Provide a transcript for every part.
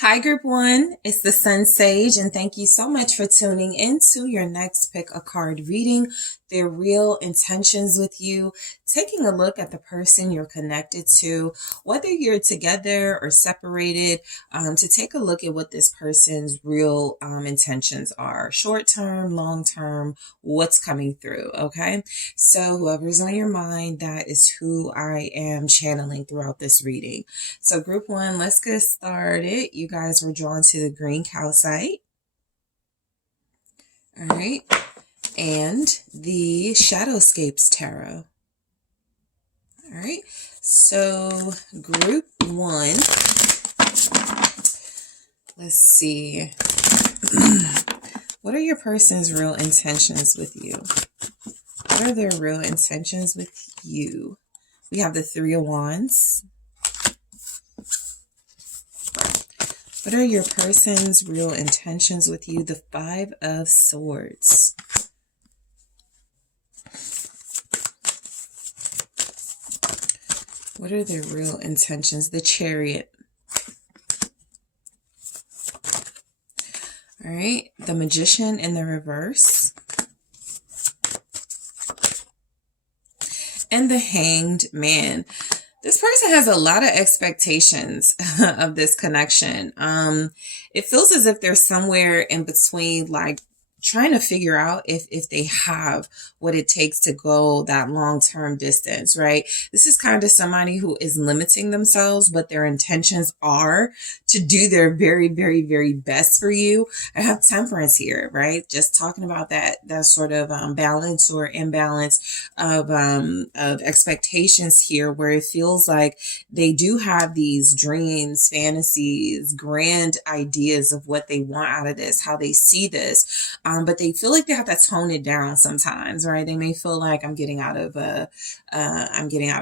Hi, Group One. It's the SunSage, and thank you so much for tuning into your next pick a card reading. Their real intentions with you, taking a look at the person you're connected to, whether you're together or separated, to take a look at what this person's real intentions are, short term, long term, what's coming through. Okay, so whoever's on your mind, that is who I am channeling throughout this reading. So Group One, let's get started. You guys were drawn to the green calcite. All right. And the Shadowscapes Tarot. All right. So Group One, let's see. What are your person's real intentions with you? What are their real intentions with you? We have the Three of Wands. What are your person's real intentions with you? The Five of Swords. What are their real intentions? The Chariot. All right. The Magician in the reverse. And the Hanged Man. This person has a lot of expectations of this connection. It feels as if they're somewhere in between, like trying to figure out if they have what it takes to go that long-term distance, right? This is kind of somebody who is limiting themselves, but their intentions are to do their very, very, very best for you. I have Temperance here, right? Just talking about that sort of balance or imbalance of expectations here, where it feels like they do have these dreams, fantasies, grand ideas of what they want out of this, how they see this. But they feel like they have to tone it down sometimes, right? They may feel like I'm getting out of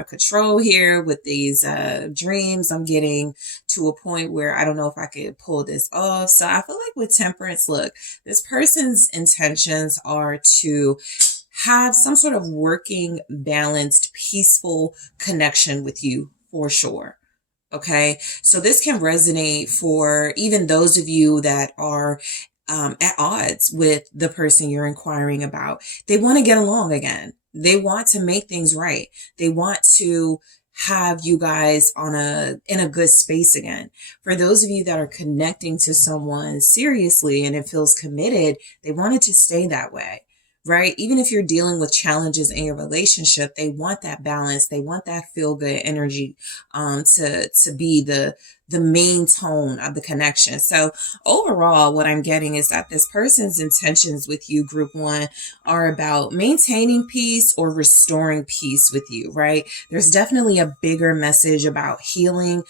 control here with these dreams. I'm getting to a point where I don't know if I could pull this off. So I feel like with Temperance, look, this person's intentions are to have some sort of working, balanced, peaceful connection with you for sure. Okay, so this can resonate for even those of you that are at odds with the person you're inquiring about. They want to get along again. They want to make things right. They want to have you guys in a good space again. For those of you that are connecting to someone seriously and it feels committed, they want it to stay that way. Right? Even if you're dealing with challenges in your relationship, they want that balance. They want that feel good energy to be the main tone of the connection. So overall, what I'm getting is that this person's intentions with you, Group One, are about maintaining peace or restoring peace with you, right? There's definitely a bigger message about healing.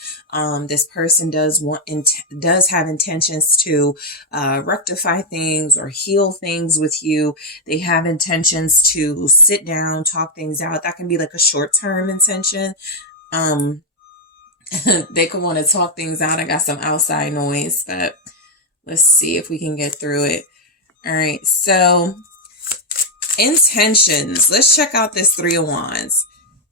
This person does have intentions to rectify things or heal things with you. They have intentions to sit down, talk things out. That can be like a short-term intention. They could want to talk things out. I got some outside noise, but let's see if we can get through it. All right, so intentions. Let's check out this Three of Wands.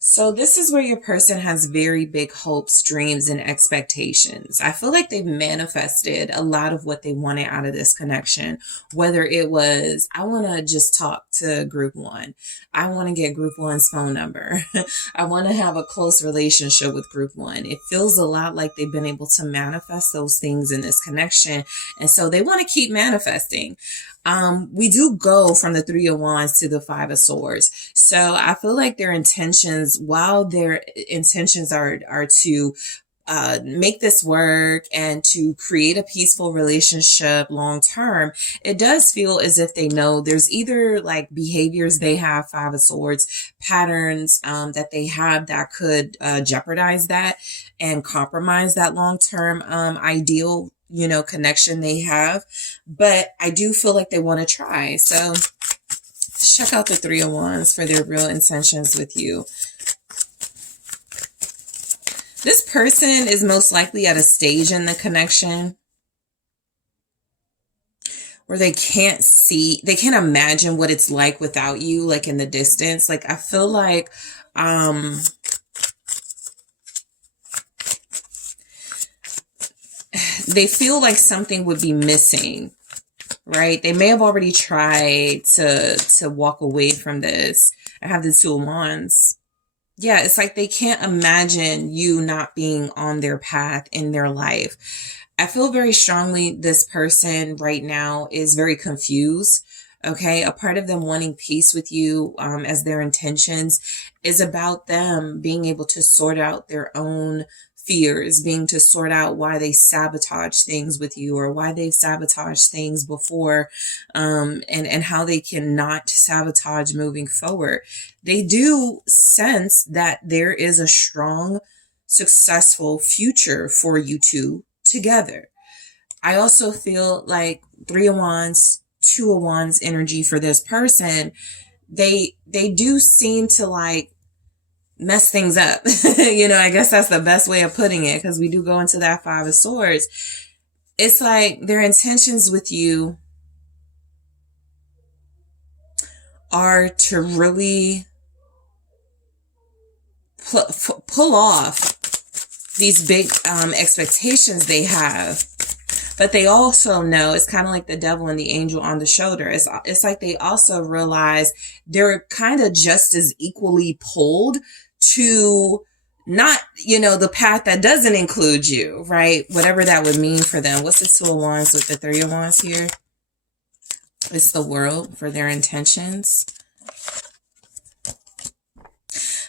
So this is where your person has very big hopes, dreams, and expectations. I feel like they've manifested a lot of what they wanted out of this connection. Whether it was, I want to just talk to Group One. I want to get Group One's phone number. I want to have a close relationship with Group One. It feels a lot like they've been able to manifest those things in this connection. And so they want to keep manifesting. We do go from the Three of Wands to the Five of Swords. So I feel like their intentions, while their intentions are to make this work and to create a peaceful relationship long term, it does feel as if they know there's either like behaviors they have, Five of Swords, patterns that they have that could jeopardize that and compromise that long term ideal connection they have. But I do feel like they want to try. So let's check out the Three of Wands for their real intentions with you. This person is most likely at a stage in the connection where they can't imagine what it's like without you, like in the distance. Like I feel like they feel like something would be missing, right? They may have already tried to walk away from this. I have the Two of Wands. Yeah, it's like they can't imagine you not being on their path in their life. I feel very strongly this person right now is very confused. Okay, a part of them wanting peace with you as their intentions is about them being able to sort out their own fears, being to sort out why they sabotage things with you or why they've sabotaged things before, and how they cannot sabotage moving forward. They do sense that there is a strong, successful future for you two together. I also feel like Three of Wands, Two of Wands energy for this person. They do seem to like mess things up. You know, I guess that's the best way of putting it, because we do go into that Five of Swords. It's like their intentions with you are to really pull off these big expectations they have. But they also know, it's kind of like the devil and the angel on the shoulder. It's like they also realize they're kind of just as equally pulled to not, you know, the path that doesn't include you, right? Whatever that would mean for them. What's the Two of Wands with the Three of Wands here? It's the World for their intentions.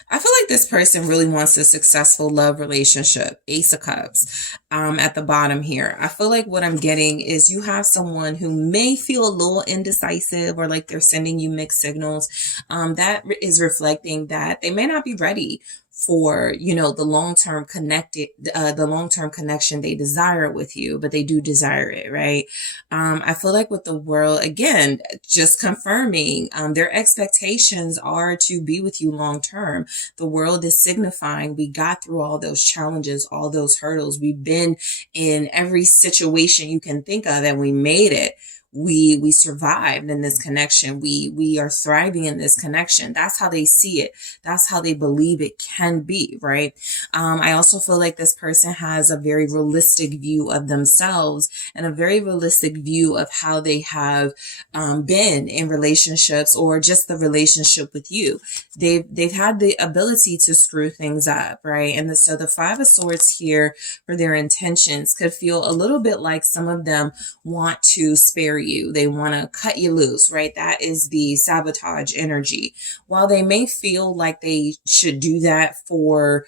I feel like this person really wants a successful love relationship. Ace of Cups at the bottom here. I feel like what I'm getting is you have someone who may feel a little indecisive or like they're sending you mixed signals. That is reflecting that they may not be ready for, you know, the long-term connection they desire with you, but they do desire it, right? I feel like with the World, again, just confirming, their expectations are to be with you long-term. The World is signifying we got through all those challenges, all those hurdles. We've been in every situation you can think of and we made it. We survived in this connection. We are thriving in this connection. That's how they see it. That's how they believe it can be, right? I also feel like this person has a very realistic view of themselves and a very realistic view of how they have been in relationships or just the relationship with you. They've had the ability to screw things up, right? And so the Five of Swords here for their intentions could feel a little bit like some of them want to spare you. They want to cut you loose, right? That is the sabotage energy. While they may feel like they should do that for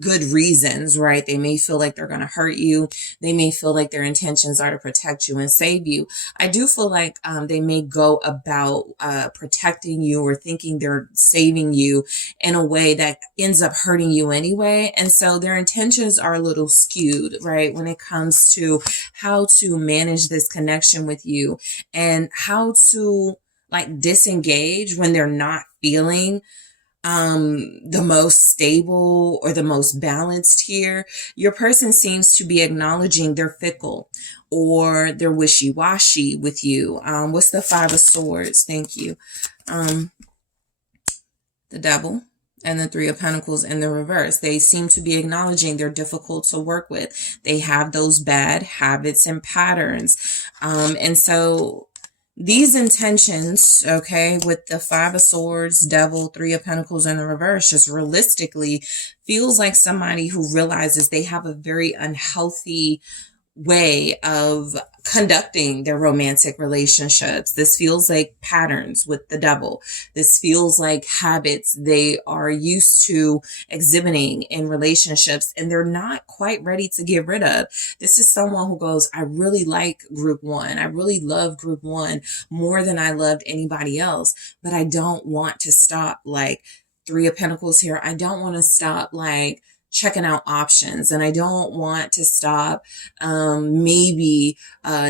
good reasons, right? They may feel like they're going to hurt you. They may feel like their intentions are to protect you and save you. I do feel like they may go about protecting you or thinking they're saving you in a way that ends up hurting you anyway. And so their intentions are a little skewed, right? When it comes to how to manage this connection with you and how to like disengage when they're not feeling the most stable or the most balanced here. Your person seems to be acknowledging they're fickle or they're wishy-washy with you. What's the Five of Swords? Thank you. The Devil and the Three of Pentacles in the reverse. They seem to be acknowledging they're difficult to work with. They have those bad habits and patterns. And so these intentions, okay, with the Five of Swords, Devil, Three of Pentacles in the reverse, just realistically feels like somebody who realizes they have a very unhealthy way of conducting their romantic relationships. This feels like patterns with the Devil. This feels like habits they are used to exhibiting in relationships and they're not quite ready to get rid of. This is someone who goes, I really like group one. I really love group one more than I loved anybody else, but I don't want to stop. Like Three of Pentacles here. I don't want to stop like checking out options, and I don't want to stop maybe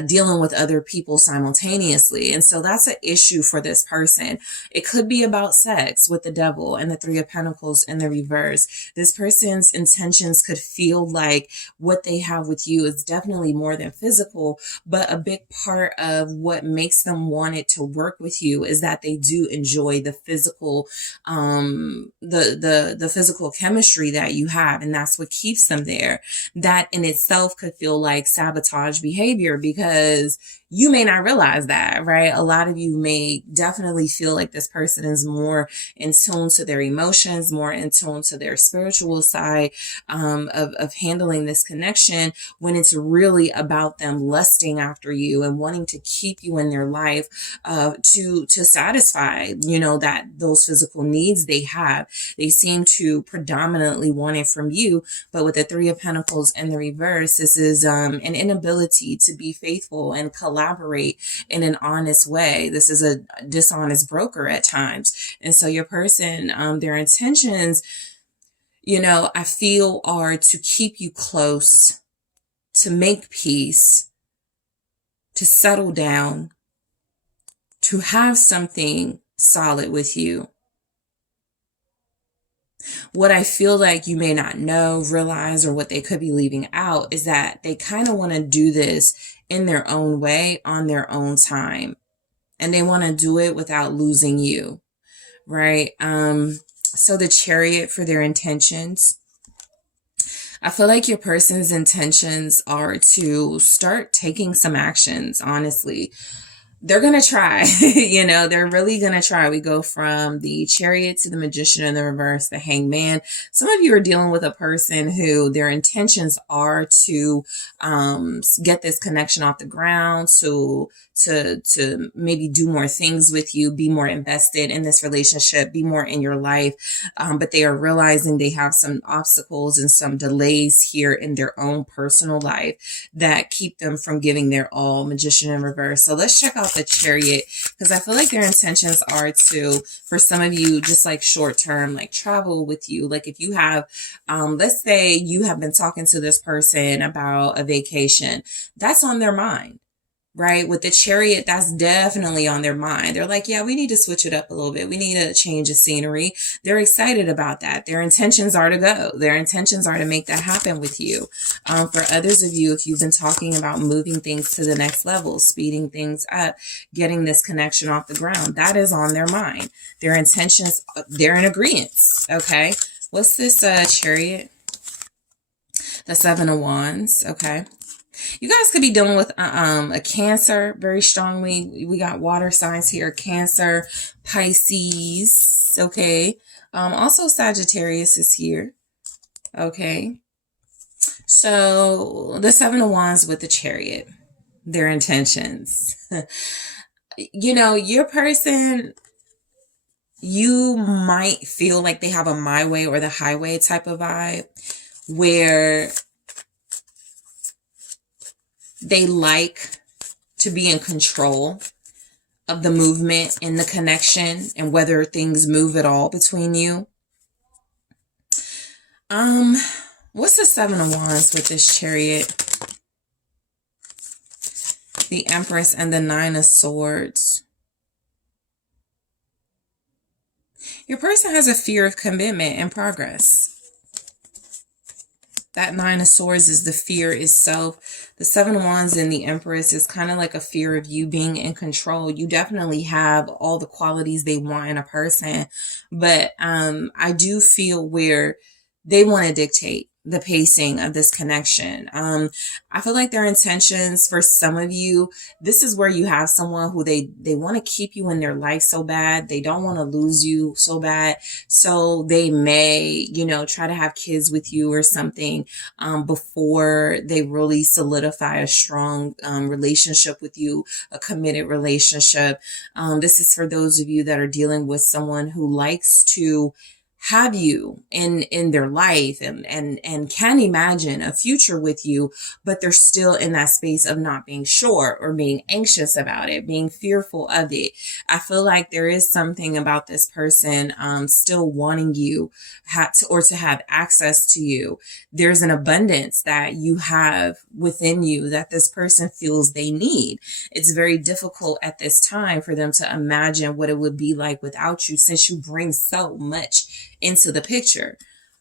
dealing with other people simultaneously. And so that's an issue for this person. It could be about sex with the Devil and the Three of Pentacles in the reverse. This person's intentions could feel like what they have with you is definitely more than physical, but a big part of what makes them want it to work with you is that they do enjoy the physical the physical chemistry that you have. have, and that's what keeps them there. That in itself could feel like sabotage behavior, because you may not realize that, right? A lot of you may definitely feel like this person is more in tune to their emotions, more in tune to their spiritual side of handling this connection, when it's really about them lusting after you and wanting to keep you in their life to satisfy, that those physical needs they have. They seem to predominantly want it from you, but with the Three of Pentacles in the reverse, this is an inability to be faithful and collaborate in an honest way. This is a dishonest broker at times. And so your person, their intentions, I feel are to keep you close, to make peace, to settle down, to have something solid with you. What I feel like you may not know, realize, or what they could be leaving out is that they kind of want to do this in their own way, on their own time. And they want to do it without losing you, right? So the Chariot for their intentions. I feel like your person's intentions are to start taking some actions, honestly. They're going to try, they're really going to try. We go from the Chariot to the Magician in the reverse, the Hangman. Some of you are dealing with a person who their intentions are to get this connection off the ground, to maybe do more things with you, be more invested in this relationship, be more in your life. But they are realizing they have some obstacles and some delays here in their own personal life that keep them from giving their all. Magician in reverse. So let's check out the Chariot, because I feel like their intentions are to, for some of you, just like short term, like travel with you. Like if you have, let's say you have been talking to this person about a vacation, that's on their mind. Right? With the Chariot, that's definitely on their mind. They're like, yeah, we need to switch it up a little bit. We need a change of scenery. They're excited about that. Their intentions are to go. Their intentions are to make that happen with you. For others of you, if you've been talking about moving things to the next level, speeding things up, getting this connection off the ground, that is on their mind. Their intentions, they're in agreement. Okay. What's this Chariot? The Seven of Wands. Okay. You guys could be dealing with a Cancer very strongly. We got water signs here, Cancer, Pisces, okay. Also Sagittarius is here, okay. So the Seven of Wands with the Chariot, their intentions. Your person, you might feel like they have a my way or the highway type of vibe, where they like to be in control of the movement and the connection and whether things move at all between you. What's the Seven of Wands with this Chariot? The Empress and the Nine of Swords. Your person has a fear of commitment and progress. That Nine of Swords is the fear itself. The Seven of Wands and the Empress is kind of like a fear of you being in control. You definitely have all the qualities they want in a person. But I do feel where they want to dictate the pacing of this connection. I feel like their intentions for some of you, this is where you have someone who they want to keep you in their life so bad. They don't want to lose you so bad. So they may, try to have kids with you or something before they really solidify a strong relationship with you, a committed relationship. This is for those of you that are dealing with someone who likes to have you in their life and can imagine a future with you, but they're still in that space of not being sure or being anxious about it, being fearful of it. I feel like there is something about this person still wanting you to have access to you. There's an abundance that you have within you that this person feels they need. It's very difficult at this time for them to imagine what it would be like without you, since you bring so much into the picture.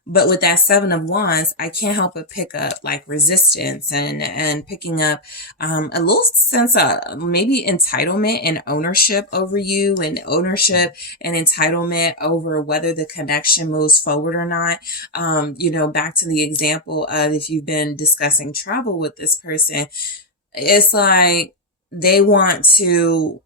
But with that Seven of Wands, I can't help but pick up like resistance and picking up a little sense of maybe entitlement and ownership over you, and ownership and entitlement over whether the connection moves forward or not. Back to the example of if you've been discussing travel with this person, it's like they want to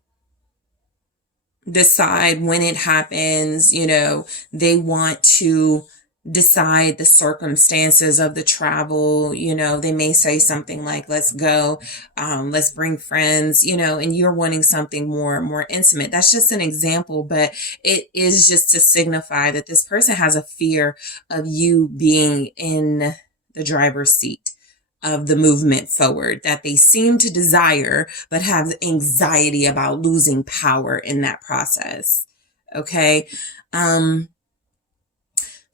decide when it happens, they want to decide the circumstances of the travel. They may say something like, let's go, let's bring friends, and you're wanting something more intimate. That's just an example, but it is just to signify that this person has a fear of you being in the driver's seat of the movement forward, that they seem to desire, but have anxiety about losing power in that process. Okay.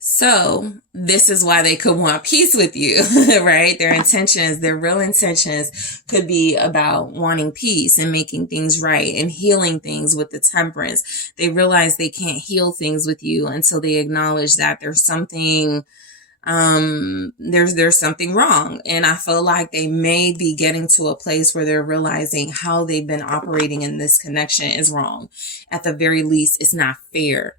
So this is why they could want peace with you, right? Their intentions, their real intentions could be about wanting peace and making things right and healing things with the Temperance. They realize they can't heal things with you until they acknowledge that there's something there's something wrong. And I feel like they may be getting to a place where they're realizing how they've been operating in this connection is wrong. At the very least, it's not fair.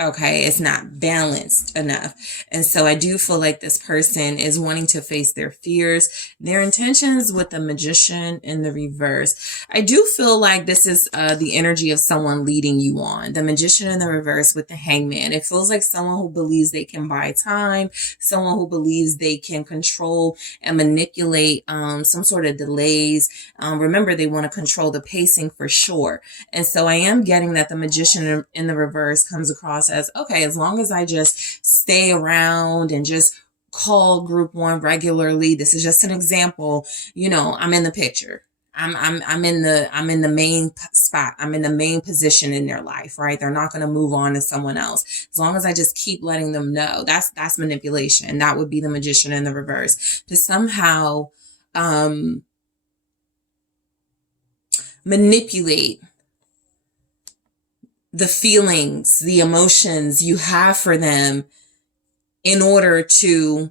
Okay, it's not balanced enough. And so I do feel like this person is wanting to face their fears, their intentions with the Magician in the reverse. I do feel like this is the energy of someone leading you on. The Magician in the reverse with the Hangman. It feels like someone who believes they can buy time, someone who believes they can control and manipulate some sort of delays. Remember, they want to control the pacing for sure. And so I am getting that the Magician in the reverse comes across as, okay, as long as I just stay around and just call group one regularly, this is just an example, I'm in the picture. I'm in the main spot. I'm in the main position in their life, right? They're not going to move on to someone else. As long as I just keep letting them know, that's manipulation. That would be the Magician in the reverse, to somehow manipulate the feelings, the emotions you have for them in order to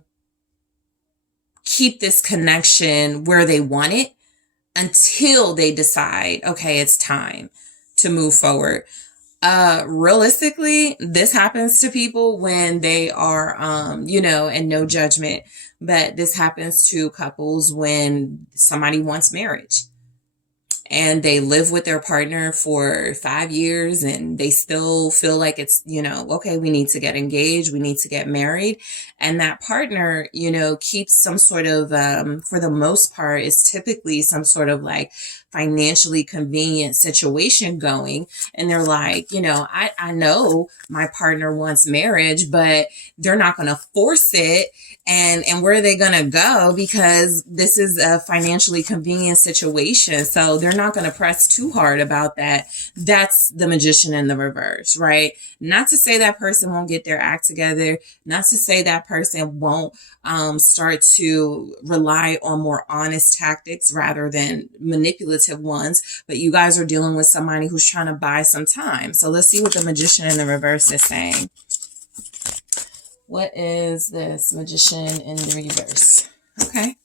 keep this connection where they want it until they decide, okay, it's time to move forward. Realistically, this happens to people when they are, and no judgment, but this happens to couples when somebody wants marriage. And they live with their partner for 5 years and they still feel like it's, okay, we need to get engaged. We need to get married. And that partner, keeps some sort of, for the most part, is typically some sort of like financially convenient situation going. And they're like, I know my partner wants marriage, but they're not going to force it. And where are they going to go? Because this is a financially convenient situation. So they're not going to press too hard about that. That's the Magician in the reverse, right? Not to say that person won't get their act together. Not to say that person won't start to rely on more honest tactics rather than manipulative ones. But you guys are dealing with somebody who's trying to buy some time. So let's see what the Magician in the reverse is saying. What is this Magician in the reverse? Okay.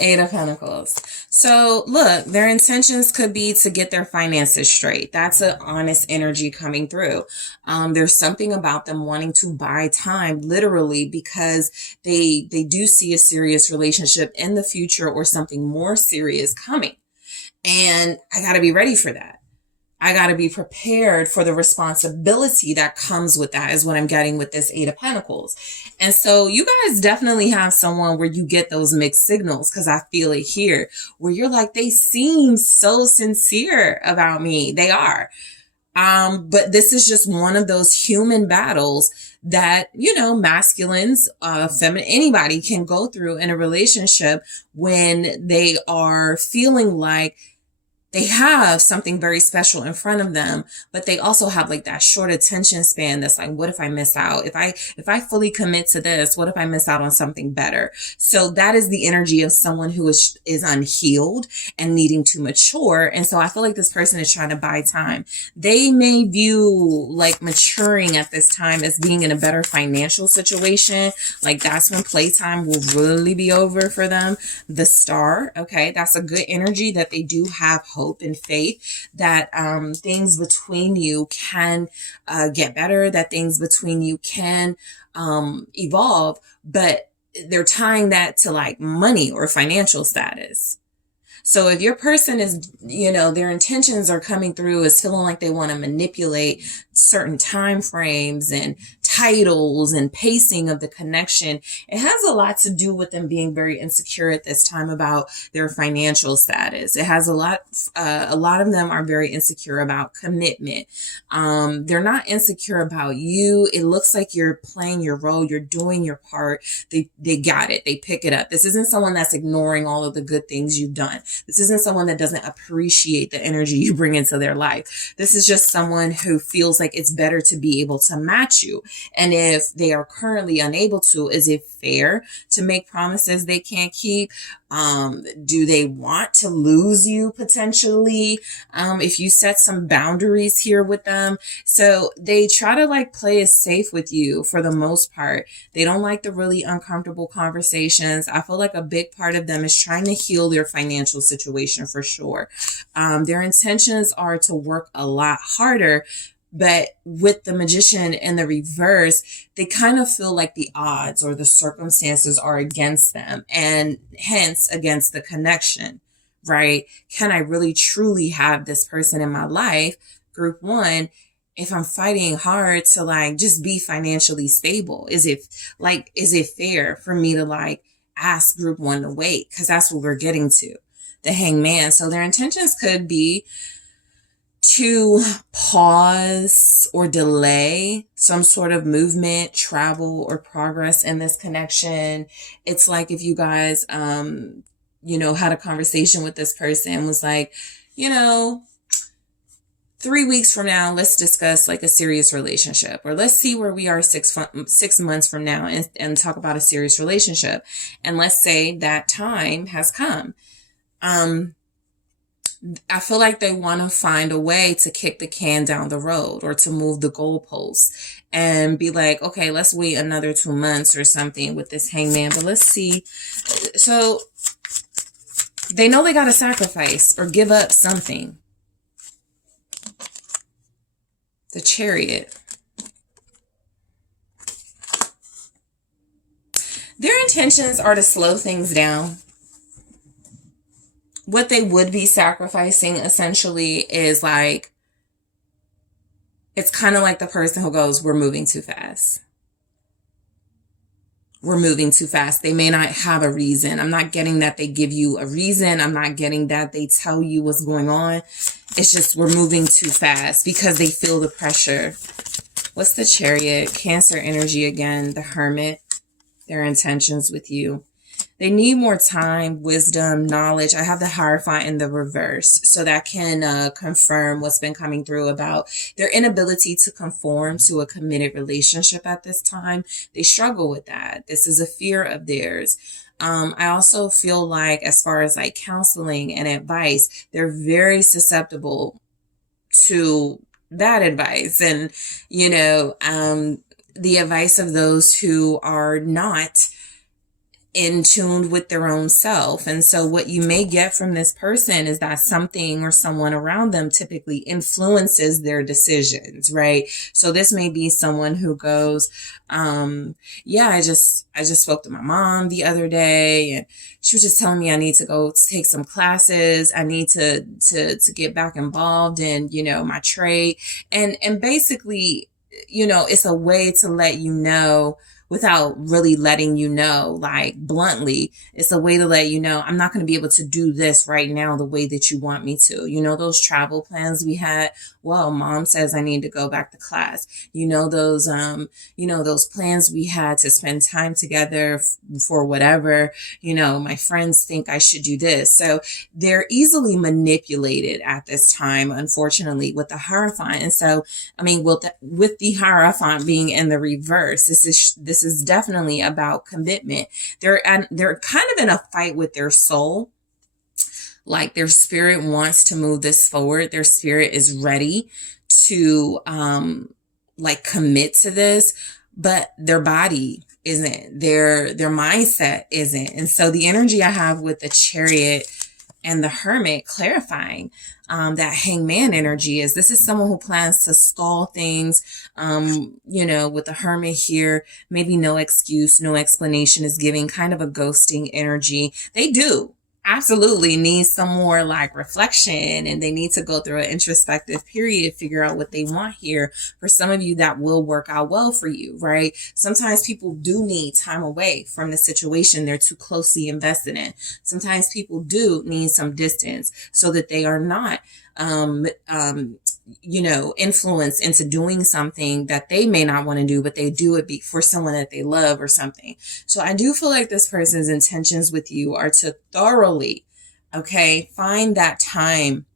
Eight of Pentacles. So look, their intentions could be to get their finances straight. That's an honest energy coming through. There's something about them wanting to buy time, literally, because they do see a serious relationship in the future or something more serious coming. And I got to be ready for that. I got to be prepared for the responsibility that comes with that, is what I'm getting with this Eight of Pentacles. And so you guys definitely have someone where you get those mixed signals, because I feel it here, where you're like, they seem so sincere about me. They are. But this is just one of those human battles that, masculines, feminine, anybody can go through in a relationship when they are feeling like they have something very special in front of them, but they also have like that short attention span that's like, what if I miss out? If I fully commit to this, what if I miss out on something better? So that is the energy of someone who is unhealed and needing to mature. And so I feel like this person is trying to buy time. They may view like maturing at this time as being in a better financial situation. Like that's when playtime will really be over for them. The Star, okay, that's a good energy that they do have hope and faith that things between you can get better, that things between you can evolve, but they're tying that to like money or financial status. So if your person is, their intentions are coming through as feeling like they want to manipulate certain time frames and titles and pacing of the connection, it has a lot to do with them being very insecure at this time about their financial status. It has a lot of them are very insecure about commitment. They're not insecure about you. It looks like you're playing your role. You're doing your part. They got it. They pick it up. This isn't someone that's ignoring all of the good things you've done. This isn't someone that doesn't appreciate the energy you bring into their life. This is just someone who feels like it's better to be able to match you. And if they are currently unable to, is it fair to make promises they can't keep? Do they want to lose you potentially? If you set some boundaries here with them. So they try to like play it safe with you for the most part. They don't like the really uncomfortable conversations. I feel like a big part of them is trying to heal their financial situation for sure. Their intentions are to work a lot harder. But with the Magician in the reverse, they kind of feel like the odds or the circumstances are against them and hence against the connection, right? Can I really truly have this person in my life? Group one, if I'm fighting hard to like just be financially stable, is it fair for me to like ask group one to wait? Because that's what we're getting to, the Hangman. So their intentions could be to pause or delay some sort of movement, travel, or progress in this connection. It's like if you guys, had a conversation with this person, was like, 3 weeks from now, let's discuss like a serious relationship, or let's see where we are 6 months from now and talk about a serious relationship. And let's say that time has come. I feel like they want to find a way to kick the can down the road or to move the goalposts and be like, okay, let's wait another 2 months or something with this Hangman, but let's see. So they know they got to sacrifice or give up something. The Chariot. Their intentions are to slow things down. What they would be sacrificing essentially is like, it's kind of like the person who goes, we're moving too fast. We're moving too fast. They may not have a reason. I'm not getting that they give you a reason. I'm not getting that they tell you what's going on. It's just we're moving too fast because they feel the pressure. What's the Chariot? Cancer energy again, the Hermit. Their intentions with you. They need more time, wisdom, knowledge. I have the Hierophant in the reverse. So that can confirm what's been coming through about their inability to conform to a committed relationship at this time. They struggle with that. This is a fear of theirs. I also feel like as far as like counseling and advice, they're very susceptible to bad advice and, the advice of those who are not in tune with their own self. And so what you may get from this person is that something or someone around them typically influences their decisions, right? So this may be someone who goes, I just spoke to my mom the other day and she was just telling me I need to go take some classes. I need to get back involved in, my trade. And basically, it's a way to let you know without really letting you know, like bluntly. It's a way to let you know, I'm not going to be able to do this right now the way that you want me to. You know, those travel plans we had, well, mom says I need to go back to class. You know, those plans we had to spend time together for whatever, my friends think I should do this. So they're easily manipulated at this time, unfortunately, with the Hierophant. And so, I mean, with the Hierophant being in the reverse, this is definitely about commitment. They're kind of in a fight with their soul. Like their spirit wants to move this forward. Their spirit is ready to commit to this, but their body isn't. Their mindset isn't. And so the energy I have with the Chariot and the Hermit clarifying that Hangman energy is, this is someone who plans to stall things. With the Hermit here, maybe no excuse, no explanation is giving, kind of a ghosting energy. They do absolutely need some more like reflection, and they need to go through an introspective period, figure out what they want here. For some of you, that will work out well for you, right? Sometimes people do need time away from the situation they're too closely invested in. Sometimes people do need some distance so that they are not influenced into doing something that they may not want to do, but they do it for someone that they love or something. So I do feel like this person's intentions with you are to thoroughly, find that time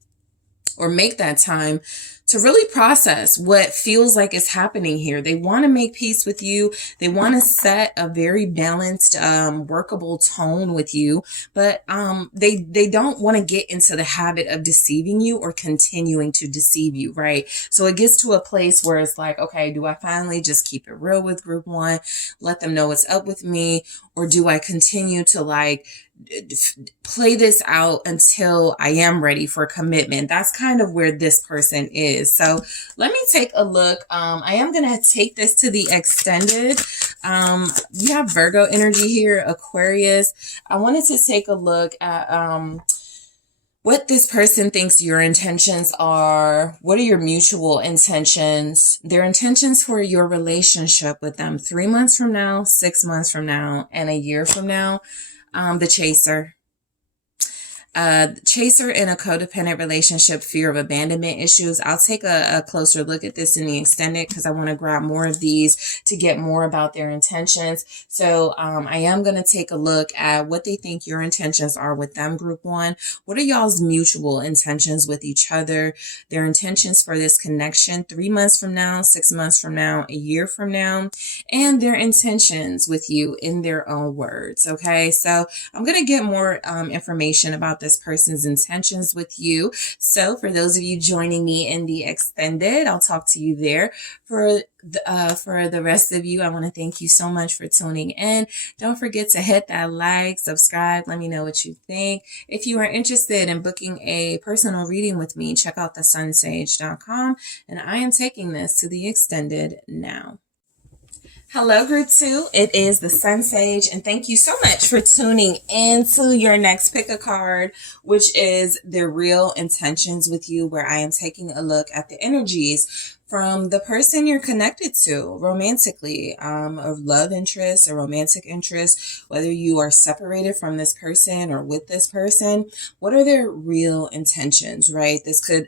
or make that time to really process what feels like is happening here. They want to make peace with you. They want to set a very balanced, workable tone with you, but they don't want to get into the habit of deceiving you or continuing to deceive you, right? So it gets to a place where it's like, okay, do I finally just keep it real with group one, let them know what's up with me, or do I continue to play this out until I am ready for commitment? That's kind of where this person is. So let me take a look. I am going to take this to the extended. You have Virgo energy here, Aquarius. I wanted to take a look at what this person thinks your intentions are. What are your mutual intentions? Their intentions for your relationship with them 3 months from now, 6 months from now, and a year from now. The Chaser. Chaser in a codependent relationship, fear of abandonment issues. I'll take a closer look at this in the extended because I want to grab more of these to get more about their intentions. So I am going to take a look at what they think your intentions are with them, group one. What are y'all's mutual intentions with each other? Their intentions for this connection 3 months from now, 6 months from now, a year from now, and their intentions with you in their own words. Okay, so I'm going to get more information about this person's intentions with you. So for those of you joining me in the extended, I'll talk to you there. For the rest of you, I want to thank you so much for tuning in. Don't forget to hit that like, subscribe. Let me know what you think. If you are interested in booking a personal reading with me, check out TheSunSage.com. And I am taking this to the extended now. Hello, group two. It is the SunSage, and thank you so much for tuning in to your next pick a card, which is the real intentions with you, where I am taking a look at the energies from the person you're connected to romantically, a love interest, a romantic interest, whether you are separated from this person or with this person. What are their real intentions, right? This could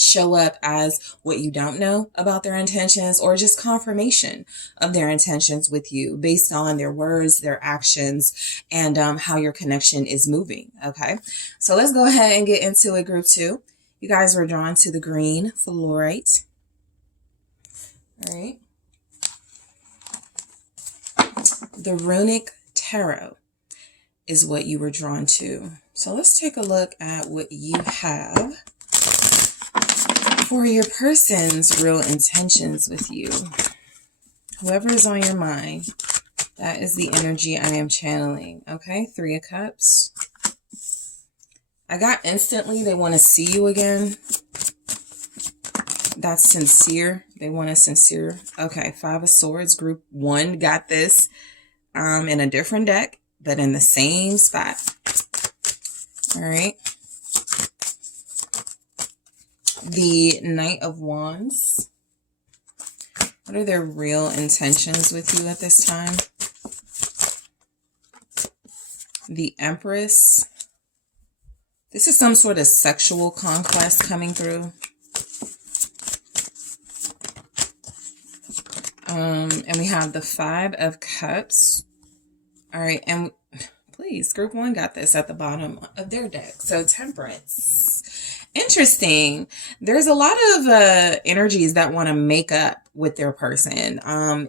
show up as what you don't know about their intentions, or just confirmation of their intentions with you based on their words, their actions, and how your connection is moving. Okay, so let's go ahead and get into it, group two. You guys were drawn to the green fluorite. All right. The runic tarot is what you were drawn to. So let's take a look at what you have for your person's real intentions with you. Whoever is on your mind, that is the energy I am channeling. Okay, 3 of Cups. I got instantly they want to see you again. That's sincere. They want a sincere. Okay, 5 of Swords, group one got this in a different deck, but in the same spot. All right. The Knight of Wands, What are their real intentions with you at this time? The Empress. This is some sort of sexual conquest coming through. And we have the Five of Cups. All right, and please, group one got this at the bottom of their deck. So Temperance. Interesting. There's a lot of energies that want to make up with their person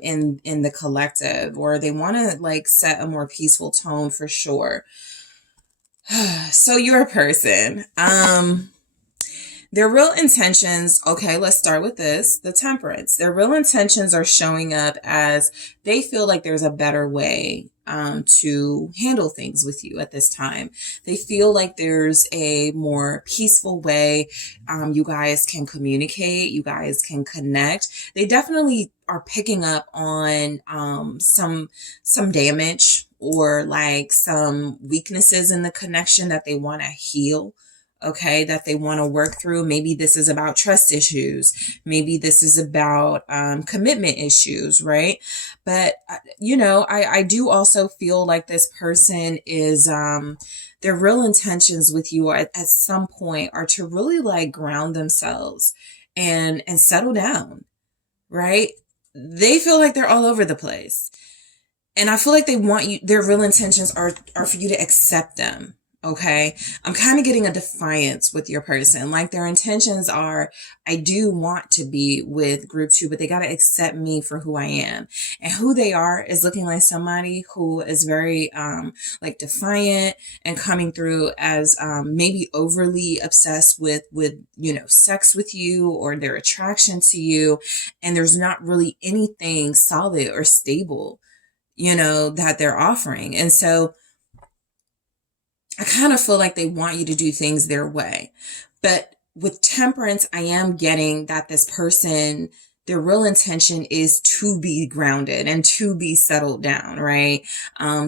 in the collective, or they want to like set a more peaceful tone for sure. So your person, their real intentions, okay, let's start with this, the Temperance. Their real intentions are showing up as they feel like there's a better way to handle things with you at this time. They feel like there's a more peaceful way you guys can communicate, you guys can connect. They definitely are picking up on some damage or like some weaknesses in the connection that they want to heal. Okay, that they want to work through. Maybe this is about trust issues. Maybe this is about commitment issues, right? But, you know, I do also feel like this person is, their real intentions with you at some point are to really like ground themselves and settle down, right? They feel like they're all over the place. And I feel like they want you, their real intentions are for you to accept them. Okay. I'm kind of getting a defiance with your person. Like their intentions are, I do want to be with group two, but they got to accept me for who I am. And who they are is looking like somebody who is very, like defiant and coming through as, maybe overly obsessed with, you know, sex with you or their attraction to you. And there's not really anything solid or stable, you know, that they're offering. And so, I kind of feel like they want you to do things their way. But with Temperance, I am getting that this person, their real intention is to be grounded and to be settled down, right?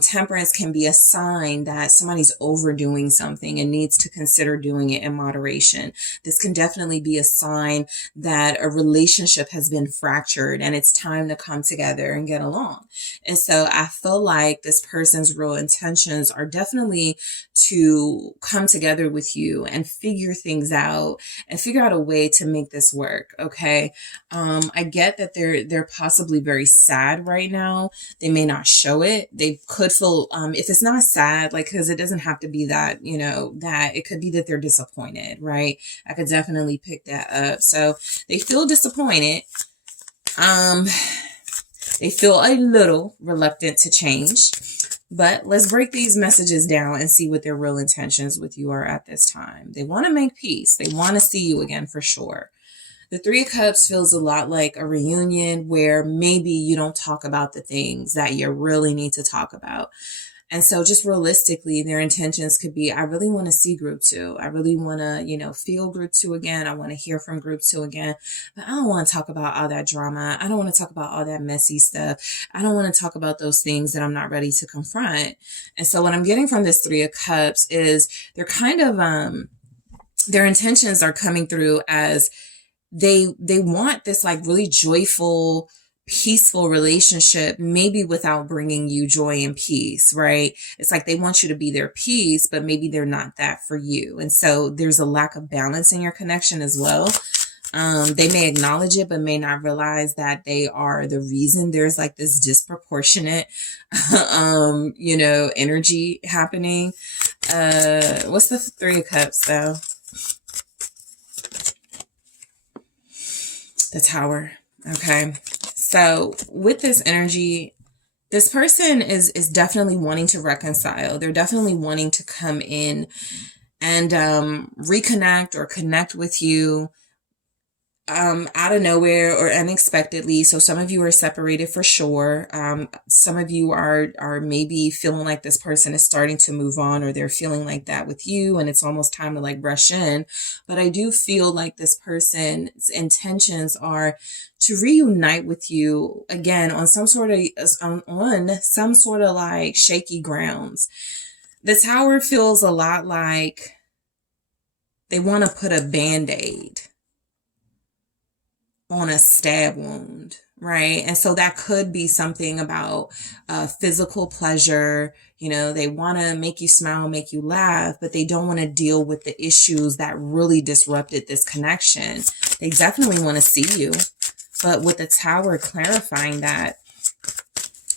Temperance can be a sign that somebody's overdoing something and needs to consider doing it in moderation. This can definitely be a sign that a relationship has been fractured and it's time to come together and get along. And so I feel like this person's real intentions are definitely to come together with you and figure things out and figure out a way to make this work. Okay. I get that they're possibly very sad right now. They may not show it. They could feel, if it's not sad, like, cause it doesn't have to be that, you know, that it could be that they're disappointed, right? I could definitely pick that up. So they feel disappointed. They feel a little reluctant to change, but let's break these messages down and see what their real intentions with you are at this time. They want to make peace. They want to see you again for sure. The Three of Cups feels a lot like a reunion where maybe you don't talk about the things that you really need to talk about. And so just realistically, their intentions could be, I really want to see group two. I really want to, you know, feel group two again. I want to hear from group two again, but I don't want to talk about all that drama. I don't want to talk about all that messy stuff. I don't want to talk about those things that I'm not ready to confront. And so what I'm getting from this Three of Cups is they're kind of, their intentions are coming through as they want this like really joyful, peaceful relationship, maybe without bringing you joy and peace, right? It's like they want you to be their peace, but maybe they're not that for you. And so there's a lack of balance in your connection as well. They may acknowledge it, but may not realize that they are the reason there's like this disproportionate, you know, energy happening. What's the Three of Cups though? The Tower. Okay. So with this energy, this person is definitely wanting to reconcile. They're definitely wanting to come in and reconnect or connect with you out of nowhere or unexpectedly. So some of you are separated for sure. Some of you are maybe feeling like this person is starting to move on, or they're feeling like that with you and it's almost time to like rush in. But I do feel like this person's intentions are to reunite with you again on some sort of like shaky grounds. The Tower feels a lot like they want to put a Band-Aid on a stab wound, right? And so that could be something about physical pleasure. You know, they want to make you smile, make you laugh, but they don't want to deal with the issues that really disrupted this connection. They definitely want to see you. But with the Tower clarifying that,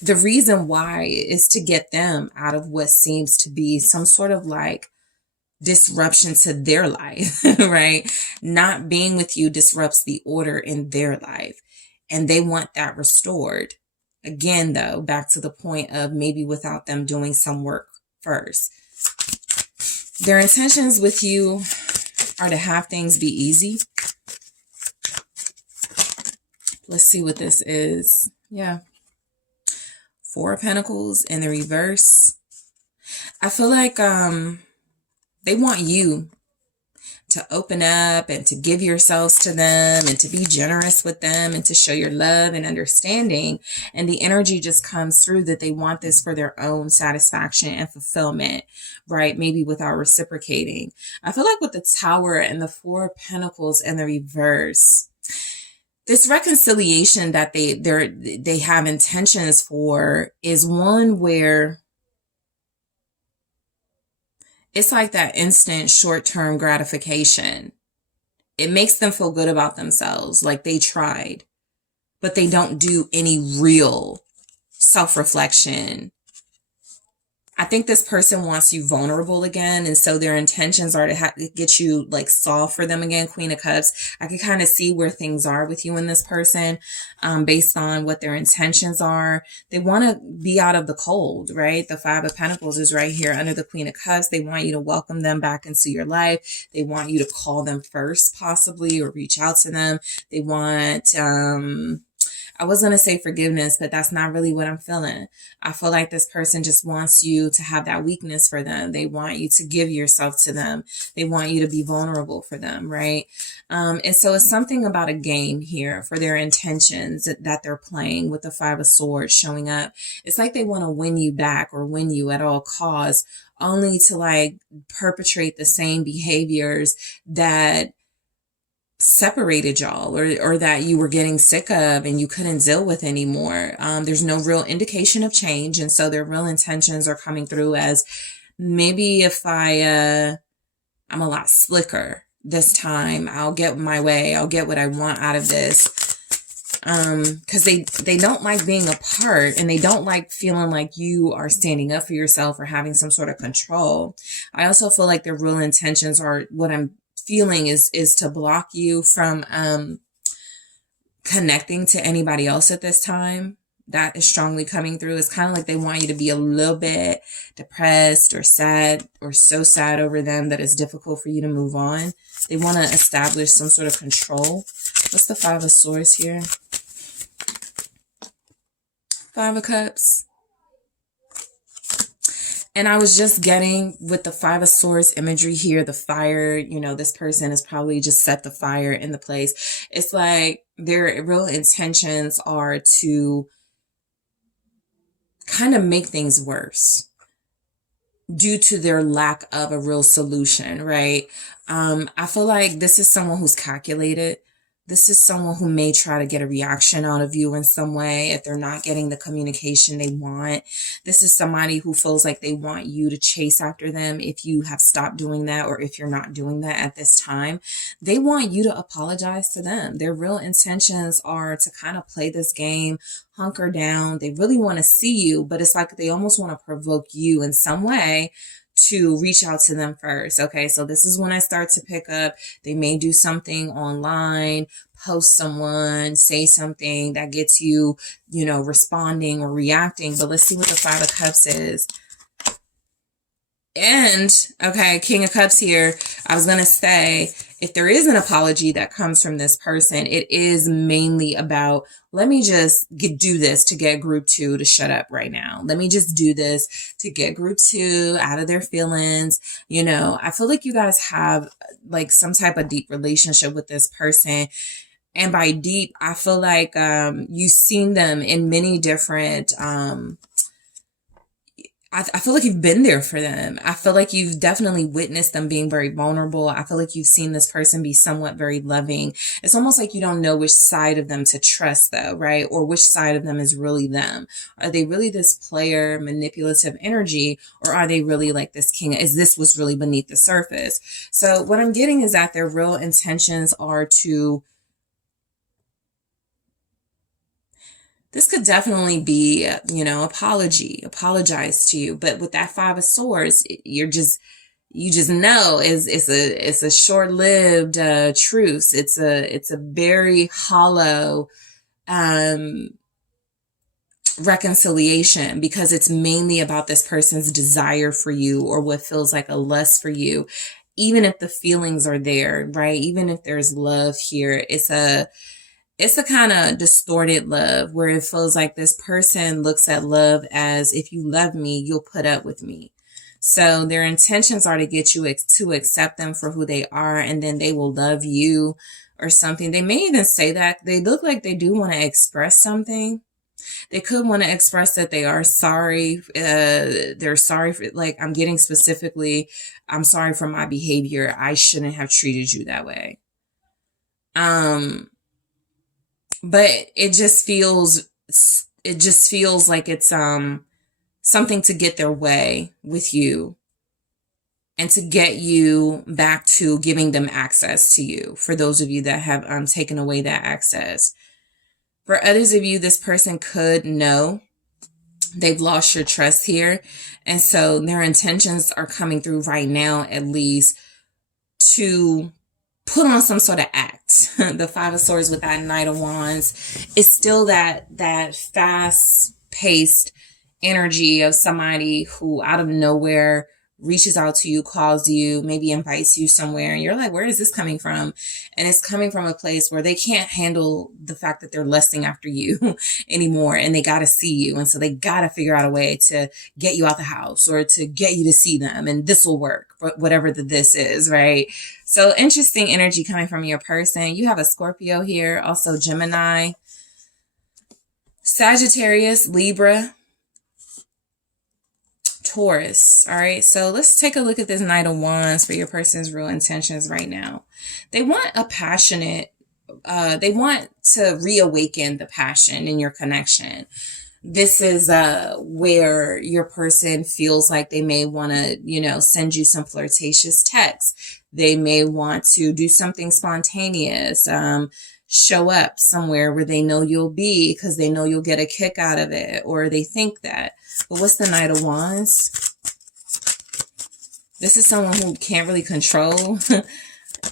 the reason why is to get them out of what seems to be some sort of like disruption to their life, right? Not being with you disrupts the order in their life, and they want that restored. Again, though, back to the point of maybe without them doing some work first. Their intentions with you are to have things be easy. Let's see what this is. Yeah. Four of Pentacles in the reverse. I feel like they want you to open up and to give yourselves to them and to be generous with them and to show your love and understanding. And the energy just comes through that they want this for their own satisfaction and fulfillment, right? Maybe without reciprocating. I feel like with the Tower and the Four of Pentacles in the reverse, this reconciliation that they have intentions for is one where it's like that instant short-term gratification. It makes them feel good about themselves, like they tried, but they don't do any real self-reflection. I think this person wants you vulnerable again, and so their intentions are to get you like soft for them again. Queen of Cups. I can kind of see where things are with you and this person based on what their intentions are. They want to be out of the cold, right? The Five of Pentacles is right here under the Queen of Cups. They want you to welcome them back into your life. They want you to call them first, possibly, or reach out to them. They want I was going to say forgiveness, but that's not really what I'm feeling. I feel like this person just wants you to have that weakness for them. They want you to give yourself to them. They want you to be vulnerable for them, right? And so it's something about a game here for their intentions that they're playing with the Five of Swords showing up. It's like they want to win you back or win you at all costs, only to like perpetrate the same behaviors that separated y'all or that you were getting sick of and you couldn't deal with anymore. There's no real indication of change. And so their real intentions are coming through as maybe if I'm a lot slicker this time, I'll get my way. I'll get what I want out of this. Cause they don't like being apart and they don't like feeling like you are standing up for yourself or having some sort of control. I also feel like their real intentions are what I'm feeling is to block you from connecting to anybody else at this time. That is strongly coming through. It's kind of like they want you to be a little bit depressed or sad or so sad over them that it's difficult for you to move on. They want to establish some sort of control. What's the Five of Swords here? Five of Cups. And I was just getting with the Five of Swords imagery here, the fire, you know, this person has probably just set the fire in the place. It's like their real intentions are to kind of make things worse due to their lack of a real solution, right? I feel like this is someone who's calculated. This is someone who may try to get a reaction out of you in some way if they're not getting the communication they want. This is somebody who feels like they want you to chase after them if you have stopped doing that or if you're not doing that at this time. They want you to apologize to them. Their real intentions are to kind of play this game, hunker down. They really want to see you, but it's like they almost want to provoke you in some way to reach out to them first. Okay, so this is when I start to pick up. They may do something online, post someone, say something that gets you, you know, responding or reacting. But let's see what the Five of Cups is. And, okay, King of Cups here. I was going to say, if there is an apology that comes from this person, it is mainly about, let me just do this to get group 2 to shut up right now. Let me just do this to get group 2 out of their feelings. You know, I feel like you guys have like some type of deep relationship with this person. And by deep, I feel like you've seen them in many different I feel like you've been there for them. I feel like you've definitely witnessed them being very vulnerable. I feel like you've seen this person be somewhat very loving. It's almost like you don't know which side of them to trust though, right? Or which side of them is really them. Are they really this player, manipulative energy, or are they really like this king? Is this what's really beneath the surface? So what I'm getting is that their real intentions are to, this could definitely be, apologize to you. But with that Five of Swords, you just know it's a short-lived truce. It's a very hollow reconciliation, because it's mainly about this person's desire for you, or what feels like a lust for you. Even if the feelings are there, right? Even if there's love here, it's a kind of distorted love, where it feels like this person looks at love as, if you love me, you'll put up with me. So their intentions are to get you to accept them for who they are, and then they will love you or something. They may even say that. They look like they do want to express something. They could want to express that they are sorry. They're sorry for, like, I'm getting specifically, I'm sorry for my behavior. I shouldn't have treated you that way. But it just feels like it's something to get their way with you, and to get you back to giving them access to you, for those of you that have taken away that access. For others of you, this person could know they've lost your trust here, and so their intentions are coming through right now, at least, to put on some sort of act. The Five of Swords with that Knight of Wands is still that fast-paced energy of somebody who out of nowhere reaches out to you, calls you, maybe invites you somewhere, and you're like, where is this coming from? And it's coming from a place where they can't handle the fact that they're lusting after you anymore, and they got to see you, and so they got to figure out a way to get you out the house, or to get you to see them, and this will work, whatever this is, right? So interesting energy coming from your person. You have a Scorpio here, also Gemini, Sagittarius, Libra, Taurus. All right, so let's take a look at this Knight of Wands for your person's real intentions right now. They want a passionate, they want to reawaken the passion in your connection. This is where your person feels like they may want to, send you some flirtatious texts. They may want to do something spontaneous, show up somewhere where they know you'll be, because they know you'll get a kick out of it, or they think that. But what's the Knight of Wands? This is someone who can't really control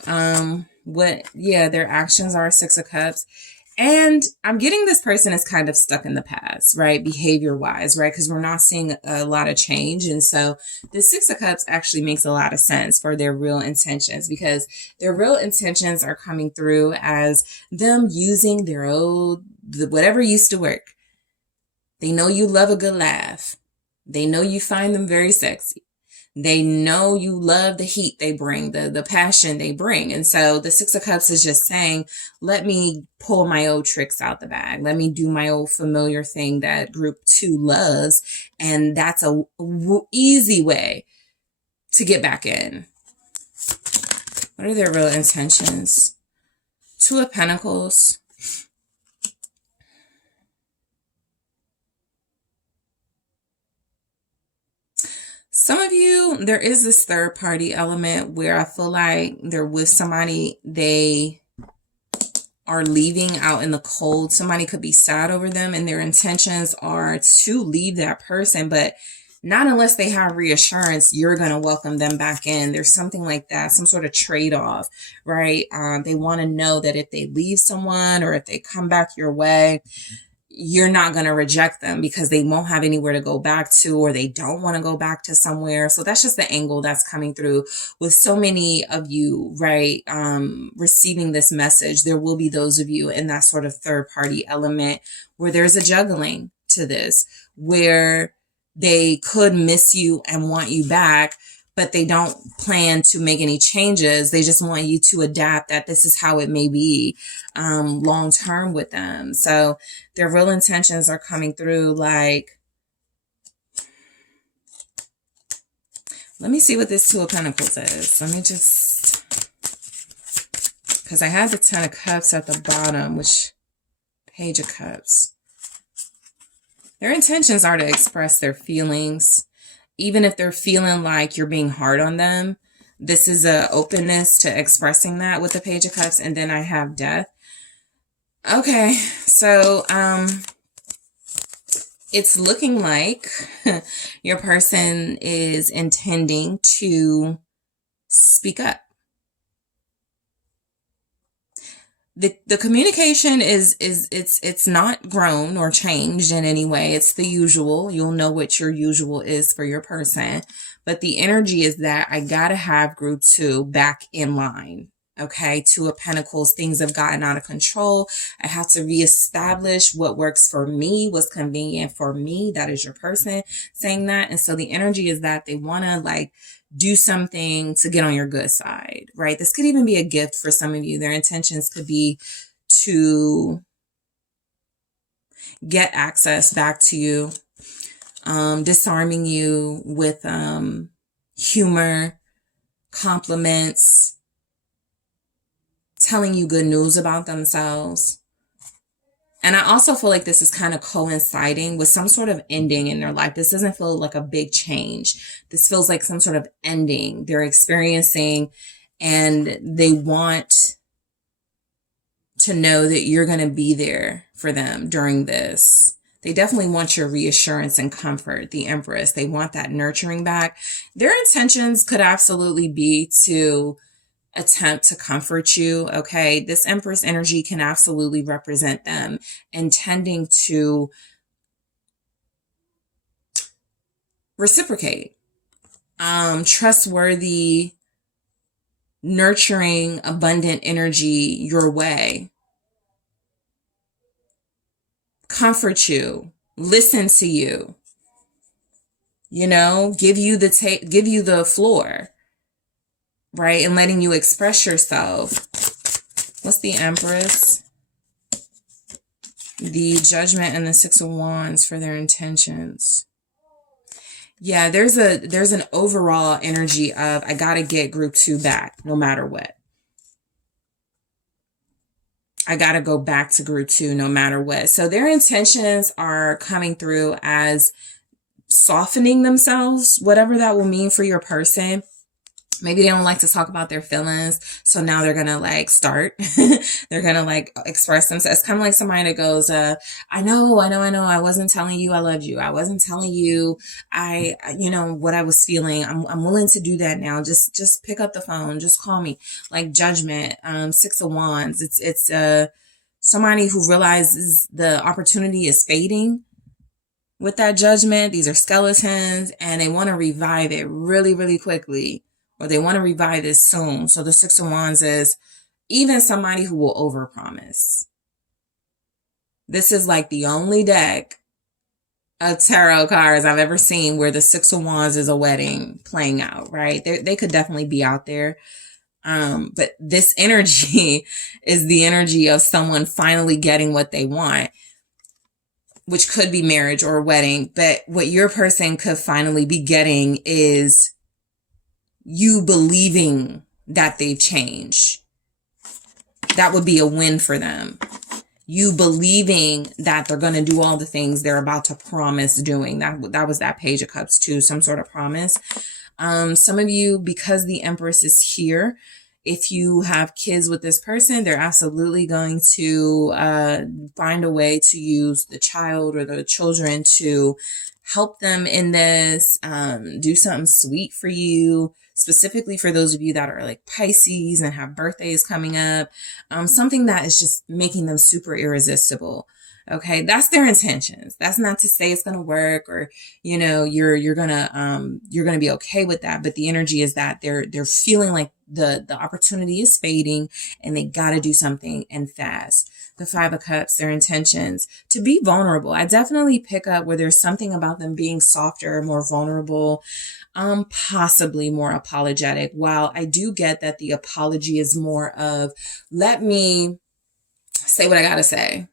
their actions are. Six of Cups. And I'm getting this person is kind of stuck in the past, right? Behavior wise, right? Because we're not seeing a lot of change. And so the Six of Cups actually makes a lot of sense for their real intentions, because their real intentions are coming through as them using their old, whatever used to work. They know you love a good laugh. They know you find them very sexy. They know you love the heat they bring, the passion they bring. And so the Six of Cups is just saying, let me pull my old tricks out the bag. Let me do my old familiar thing that group 2 loves. And that's a easy way to get back in. What are their real intentions? Two of Pentacles. Some of you, there is this third party element where I feel like they're with somebody, they are leaving out in the cold. Somebody could be sad over them, and their intentions are to leave that person, but not unless they have reassurance you're going to welcome them back in. There's something like that, some sort of trade-off, right? They want to know that if they leave someone, or if they come back your way, you're not going to reject them, because they won't have anywhere to go back to, or they don't want to go back to somewhere. So that's just the angle that's coming through with so many of you, right? Receiving this message. There will be those of you in that sort of third party element where there's a juggling to this, where they could miss you and want you back, but they don't plan to make any changes. They just want you to adapt, that this is how it may be long term with them. So their real intentions are coming through like Let me see what this Two of Pentacles is. Let me just, because I had the Ten of Cups at the bottom, which Page of Cups. Their intentions are to express their feelings. Even if they're feeling like you're being hard on them, this is a openness to expressing that with the Page of Cups. And then I have Death. Okay, so it's looking like your person is intending to speak up. The communication it's not grown or changed in any way. It's the usual. You'll know what your usual is for your person. But the energy is that I gotta have group 2 back in line. Okay, Two of Pentacles, things have gotten out of control. I have to reestablish what works for me, what's convenient for me. That is your person saying that. And so the energy is that they want to like do something to get on your good side, right? This could even be a gift for some of you. Their intentions could be to get access back to you, disarming you with humor, compliments, telling you good news about themselves. And I also feel like this is kind of coinciding with some sort of ending in their life. This doesn't feel like a big change. This feels like some sort of ending they're experiencing, and they want to know that you're going to be there for them during this. They definitely want your reassurance and comfort, the Empress. They want that nurturing back. Their intentions could absolutely be to attempt to comfort you. Okay, this Empress energy can absolutely represent them intending to reciprocate, trustworthy, nurturing, abundant energy your way, comfort you, listen to you, you know, give you the floor, right? And letting you express yourself. What's the Empress? The Judgment and the Six of Wands for their intentions. Yeah, there's an overall energy of I gotta get group 2 back no matter what. I gotta go back to group 2 no matter what. So their intentions are coming through as softening themselves, whatever that will mean for your person. Maybe they don't like to talk about their feelings. So now they're going to like start, they're going to like express themselves. It's kind of like somebody that goes, I know. I wasn't telling you I loved you. I wasn't telling you what I was feeling. I'm willing to do that now. Just pick up the phone. Just call me. Like Judgment, Six of Wands. It's somebody who realizes the opportunity is fading. With that Judgment, these are skeletons and they want to revive it really, really quickly. Or they want to revive this soon. So the Six of Wands is even somebody who will overpromise. This is like the only deck of tarot cards I've ever seen where the Six of Wands is a wedding playing out, right? They could definitely be out there. But this energy is the energy of someone finally getting what they want, which could be marriage or a wedding. But what your person could finally be getting is you believing that they've changed. That would be a win for them. You believing that they're going to do all the things they're about to promise doing. That was that Page of Cups too, some sort of promise. Some of you, because the Empress is here, if you have kids with this person, they're absolutely going to find a way to use the child or the children to help them in this, do something sweet for you. Specifically for those of you that are like Pisces and have birthdays coming up, something that is just making them super irresistible. Okay, that's their intentions. That's not to say it's going to work or, you're going to be okay with that. But the energy is that they're feeling like the opportunity is fading and they got to do something and fast. The Five of Cups, their intentions to be vulnerable. I definitely pick up where there's something about them being softer, more vulnerable, possibly more apologetic. While I do get that the apology is more of, let me say what I got to say.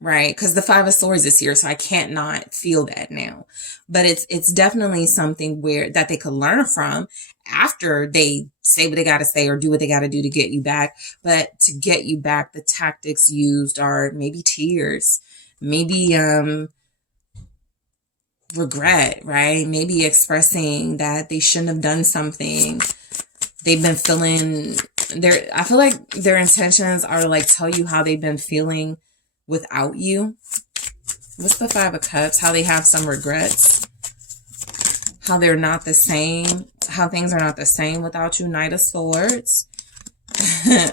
right? Because the Five of Swords is here, so I can't not feel that now. But it's definitely something where that they could learn from after they say what they got to say or do what they got to do to get you back. But to get you back, the tactics used are maybe tears, maybe regret, right? Maybe expressing that they shouldn't have done something. They've been feeling I feel like their intentions are to like tell you how they've been feeling without you. What's the Five of Cups? How they have some regrets. How they're not the same. How things are not the same without you. Knight of Swords.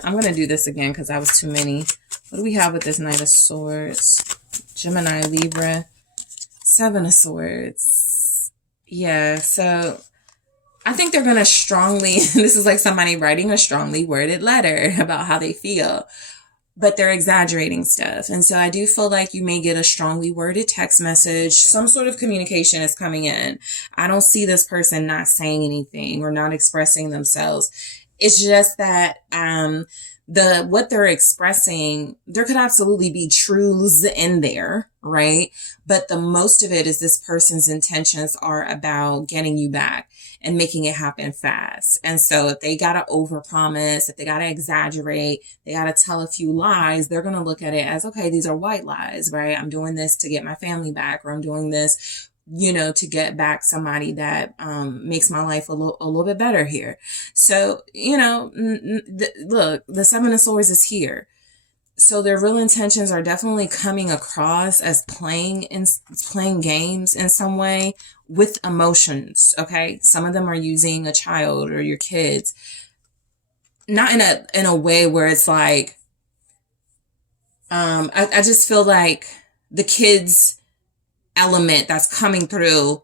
I'm going to do this again because that was too many. What do we have with this Knight of Swords? Gemini, Libra. Seven of Swords. Yeah, so I think they're going to strongly, this is like somebody writing a strongly worded letter about how they feel, but they're exaggerating stuff. And so I do feel like you may get a strongly worded text message. Some sort of communication is coming in. I don't see this person not saying anything or not expressing themselves. It's just that, what they're expressing, there could absolutely be truths in there, right? But the most of it is this person's intentions are about getting you back and making it happen fast. And so if they got to overpromise, if they got to exaggerate, they got to tell a few lies, they're going to look at it as, okay, these are white lies, right? I'm doing this to get my family back, or I'm doing this, to get back somebody that makes my life a little bit better here. So, look, the Seven of Swords is here. So their real intentions are definitely coming across as playing games in some way with emotions. Okay. Some of them are using a child or your kids, not in a way where it's like, I just feel like the kids element that's coming through,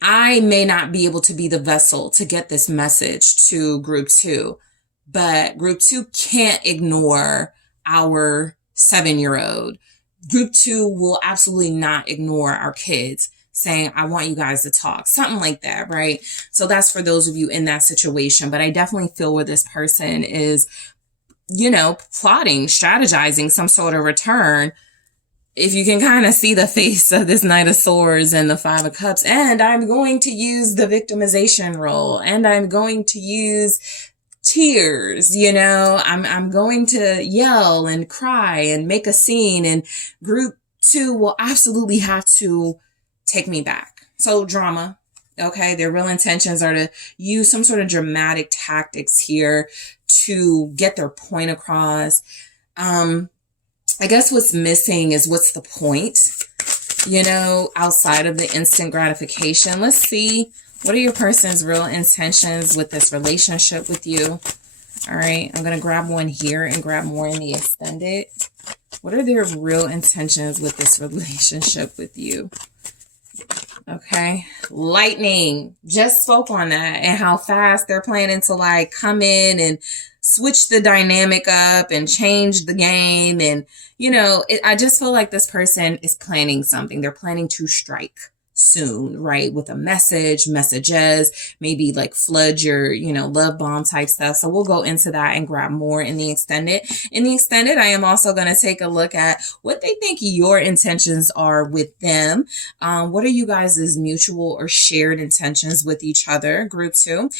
I may not be able to be the vessel to get this message to group 2, but group 2 can't ignore our 7-year-old. Group 2 will absolutely not ignore our kids saying, I want you guys to talk, something like that, right? So that's for those of you in that situation. But I definitely feel where this person is, plotting, strategizing some sort of return. If you can kind of see the face of this Knight of Swords and the Five of Cups, and I'm going to use the victimization role, and I'm going to use tears, I'm going to yell and cry and make a scene, and group 2 will absolutely have to take me back. So drama. Okay. Their real intentions are to use some sort of dramatic tactics here to get their point across. I guess what's missing is what's the point, outside of the instant gratification. Let's see. What are your person's real intentions with this relationship with you? All right. I'm going to grab one here and grab more in the extended. What are their real intentions with this relationship with you? Okay. Lightning. Just spoke on that and how fast they're planning to like come in and switch the dynamic up and change the game. And, I just feel like this person is planning something. They're planning to strike soon, right? With a messages, maybe like flood your, love bomb type stuff. So we'll go into that and grab more in the extended. In the extended, I am also going to take a look at what they think your intentions are with them. What are you guys' mutual or shared intentions with each other? Group 2.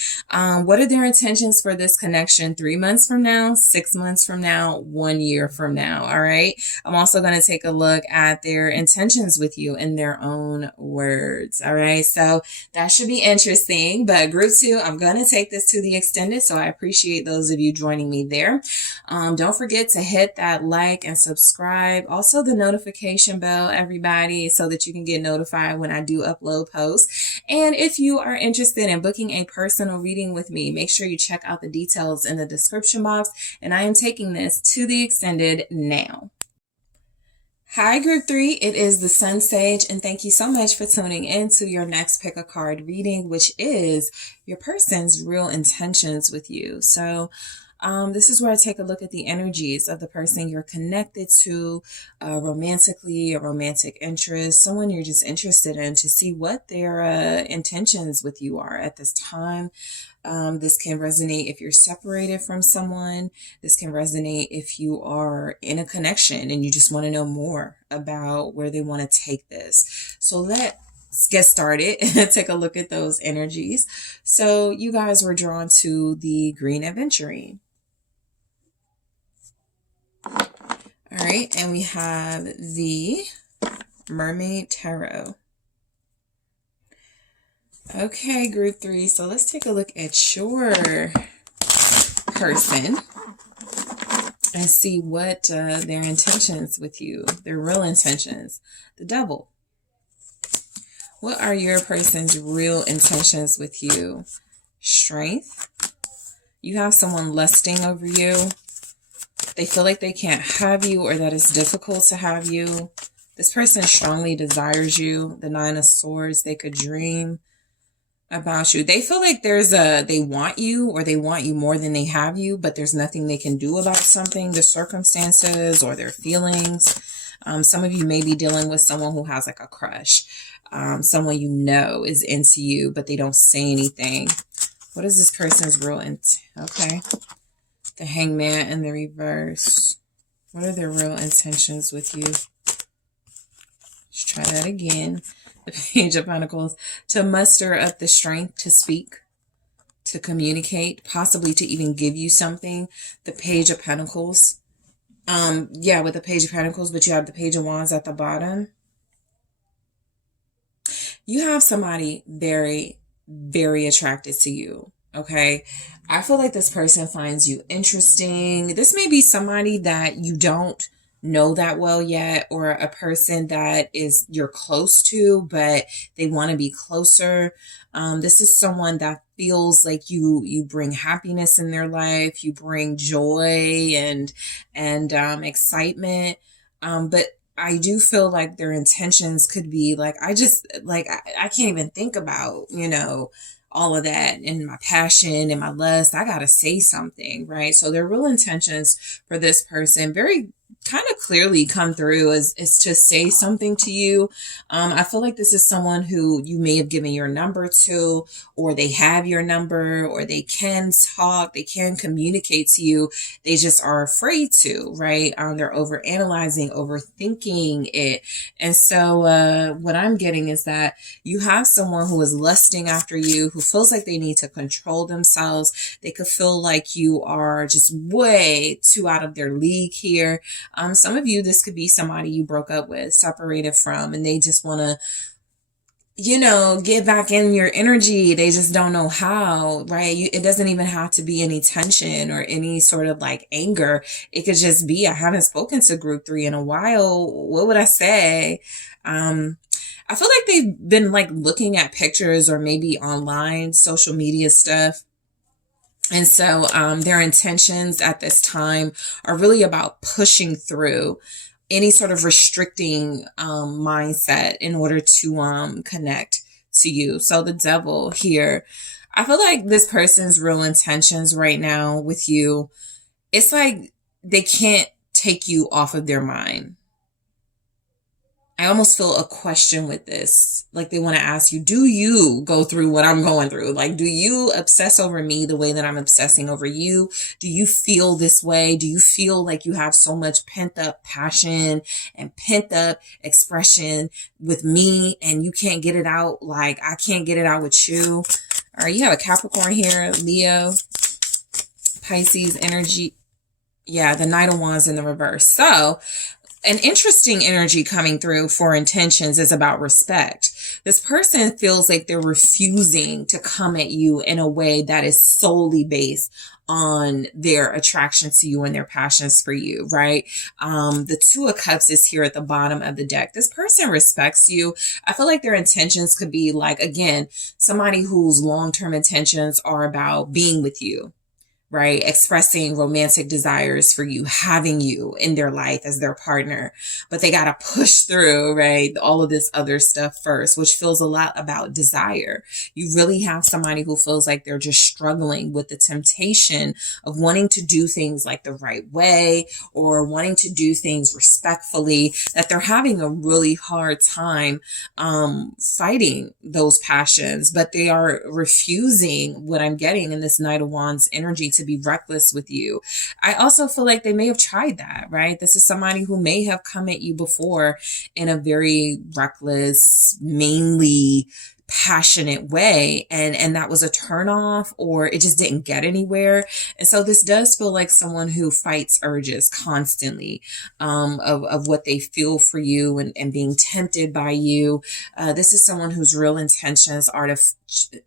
What are their intentions for this connection 3 months from now, 6 months from now, 1 year from now? All right. I'm also going to take a look at their intentions with you in their own words. All right. So that should be interesting. But group 2, I'm going to take this to the extended. So I appreciate those of you joining me there. Don't forget to hit that like and subscribe. Also the notification bell, everybody, so that you can get notified when I do upload posts. And if you are interested in booking a personal reading with me, make sure you check out the details in the description box. And I am taking this to the extended now. Hi, Group 3. It is the SunSage, and thank you so much for tuning in to your next pick a card reading, which is your person's real intentions with you. So This is where I take a look at the energies of the person you're connected to romantically, a romantic interest, someone you're just interested in, to see what their intentions with you are at this time. This can resonate if you're separated from someone. This can resonate if you are in a connection and you just want to know more about where they want to take this. So let's get started and take a look at those energies. So you guys were drawn to the Green Aventurine. All right, and we have the Mermaid Tarot. Okay, group 3. So let's take a look at your person and see what their intentions with you, their real intentions. The Devil. What are your person's real intentions with you? Strength. You have someone lusting over you. They feel like they can't have you, or that it's difficult to have you. This person strongly desires you. The Nine of Swords. They could dream about you. They feel like they want you, or they want you more than they have you, but there's nothing they can do about something, the circumstances or their feelings. Some of you may be dealing with someone who has like a crush. Someone you know is into you, but they don't say anything. What is this person's real intent? Okay. The Hangman in the reverse. What are their real intentions with you? Let's try that again. The Page of Pentacles. To muster up the strength to speak, to communicate, possibly to even give you something. The Page of Pentacles. Yeah, with the Page of Pentacles, but you have the Page of Wands at the bottom. You have somebody very, very attracted to you. Okay. I feel like this person finds you interesting. This may be somebody that you don't know that well yet, or a person that you're close to, but they want to be closer. This is someone that feels like you bring happiness in their life. You bring joy and excitement. But I do feel like their intentions could be like, I can't even think about, all of that and my passion and my lust. I got to say something, right? So their real intentions for this person very kind of clearly come through is to say something to you. I feel like this is someone who you may have given your number to, or they have your number, or they can talk, they can communicate to you. They just are afraid to, right? They're overanalyzing, overthinking it. And so what I'm getting is that you have someone who is lusting after you, who feels like they need to control themselves. They could feel like you are just way too out of their league here. Some of you, this could be somebody you broke up with, separated from, and they just want to, get back in your energy. They just don't know how, right? It doesn't even have to be any tension or any sort of like anger. It could just be, I haven't spoken to group 3 in a while. What would I say? I feel like they've been like looking at pictures or maybe online social media stuff. And so their intentions at this time are really about pushing through any sort of restricting mindset in order to connect to you. So the Devil here, I feel like this person's real intentions right now with you, it's like they can't take you off of their mind. I almost feel a question with this. Like they want to ask you, do you go through what I'm going through? Like, do you obsess over me the way that I'm obsessing over you? Do you feel this way? Do you feel like you have so much pent up passion and pent up expression with me and you can't get it out? Like I can't get it out with you. All right. You have a Capricorn here, Leo, Pisces energy. Yeah. The Knight of Wands in the reverse. So an interesting energy coming through for intentions is about respect. This person feels like they're refusing to come at you in a way that is solely based on their attraction to you and their passions for you, right? The Two of Cups is here at the bottom of the deck. This person respects you. I feel like their intentions could be like, again, somebody whose long-term intentions are about being with you. right? Expressing romantic desires for you, having you in their life as their partner, but they got to push through, right? All of this other stuff first, which feels a lot about desire. You really have somebody who feels like they're just struggling with the temptation of wanting to do things like the right way or wanting to do things respectfully, that they're having a really hard time fighting those passions, but they are refusing, what I'm getting in this Knight of Wands energy, to be reckless with you. I also feel like they may have tried that, right? This is somebody who may have come at you before in a very reckless, mainly passionate way, and that was a turnoff, or it just didn't get anywhere. And so this does feel like someone who fights urges constantly, of what they feel for you, and being tempted by you. This is someone whose real intentions are to,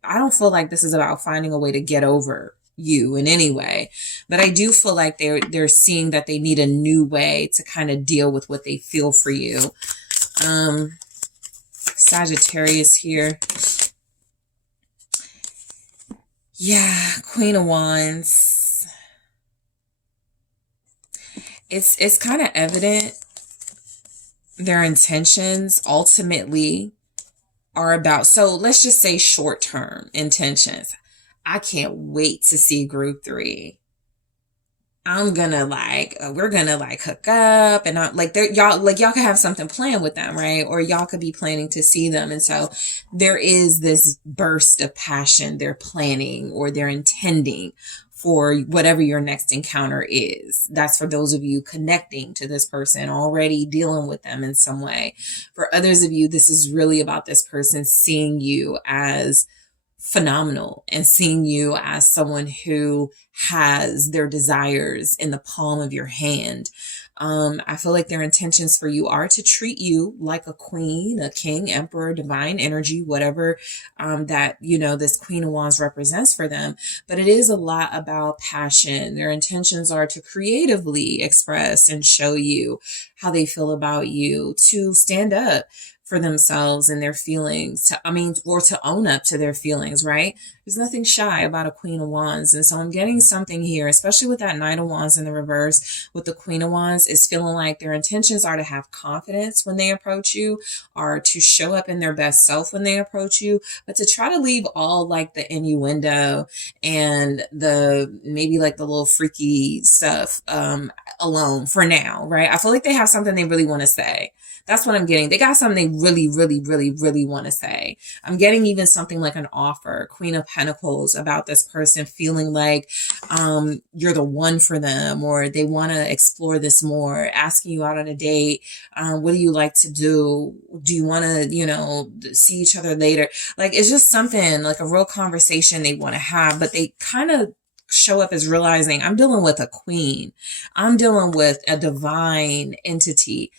I don't feel like this is about finding a way to get over you in any way, but I do feel like they're seeing that they need a new way to kind of deal with what they feel for you. Sagittarius here. Yeah, Queen of Wands. It's kind of evident their intentions ultimately are about, so let's just say short-term intentions. I can't wait to see group 3. I'm gonna we're gonna hook up, and y'all can have something planned with them, right? Or y'all could be planning to see them. And so there is this burst of passion they're planning, or they're intending for whatever your next encounter is. That's for those of you connecting to this person, already dealing with them in some way. For others of you, this is really about this person seeing you as phenomenal and seeing you as someone who has their desires in the palm of your hand. I feel like their intentions for you are to treat you like a queen, a king, emperor, divine energy, whatever that, this Queen of Wands represents for them. But it is a lot about passion. Their intentions are to creatively express and show you how they feel about you, to stand up for themselves and their feelings, or to own up to their feelings, right? There's nothing shy about a Queen of Wands. And so I'm getting something here, especially with that Knight of Wands in the reverse with the Queen of Wands, is feeling like their intentions are to have confidence when they approach you, are to show up in their best self when they approach you, but to try to leave all the innuendo and maybe the little freaky stuff alone for now, right? I feel like they have something they really want to say. That's what I'm getting. They got something they really, really, really, really want to say. I'm getting even something like an offer, Queen of Pentacles, about this person feeling like you're the one for them, or they want to explore this more, asking you out on a date. What do you like to do? Do you want to, see each other later? It's just something like a real conversation they want to have, but they kind of show up as realizing, I'm dealing with a queen. I'm dealing with a divine entity.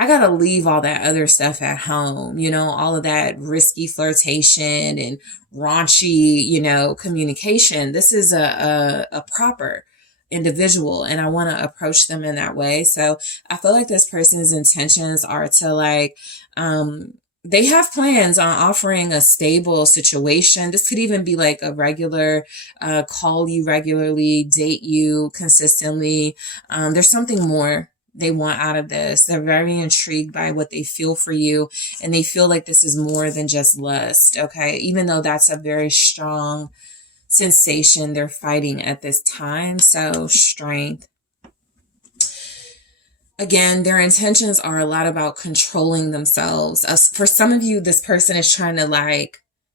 I got to leave all that other stuff at home, all of that risky flirtation and raunchy, communication. This is a proper individual, and I want to approach them in that way. So I feel like this person's intentions are to they have plans on offering a stable situation. This could even be a regular, call you regularly, date you consistently. There's something more they want out of this. They're very intrigued by what they feel for you, and they feel like this is more than just lust, okay? Even though that's a very strong sensation they're fighting at this time. So strength. Again, their intentions are a lot about controlling themselves. For some of you, this person is trying to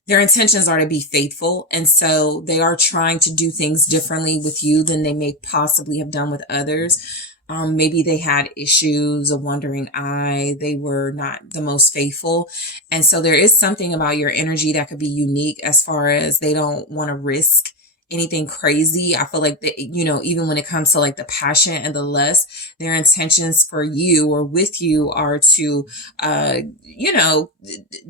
their intentions are to be faithful. And so they are trying to do things differently with you than they may possibly have done with others. Maybe they had issues, a wandering eye. They were not the most faithful. And so there is something about your energy that could be unique as far as they don't want to risk anything crazy. I feel like that, even when it comes to the passion and the lust, their intentions for you or with you are to,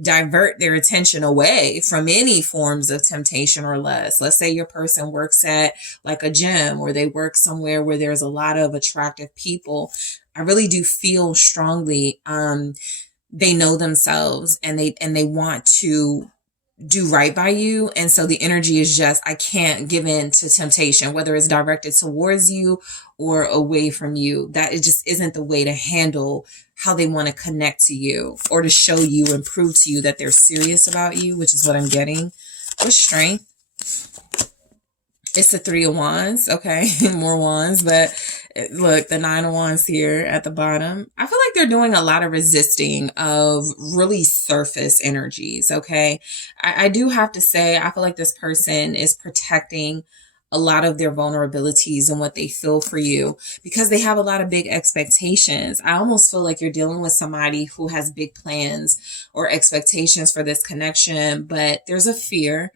divert their attention away from any forms of temptation or lust. Let's say your person works at a gym, or they work somewhere where there's a lot of attractive people. I really do feel strongly, they know themselves, and they want to do right by you. And so the energy is just, I can't give in to temptation, whether it's directed towards you or away from you. That it just isn't the way to handle how they want to connect to you or to show you and prove to you that they're serious about you, which is what I'm getting. With strength, it's the 3 of Wands. Okay, more wands, but look, the 9 of Wands here at the bottom. I feel like they're doing a lot of resisting of really surface energies. Okay, I do have to say, I feel like this person is protecting a lot of their vulnerabilities and what they feel for you because they have a lot of big expectations. I almost feel like you're dealing with somebody who has big plans or expectations for this connection, but there's a fear.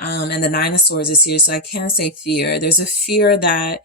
And the 9 of Swords is here, so I can't say fear. There's a fear that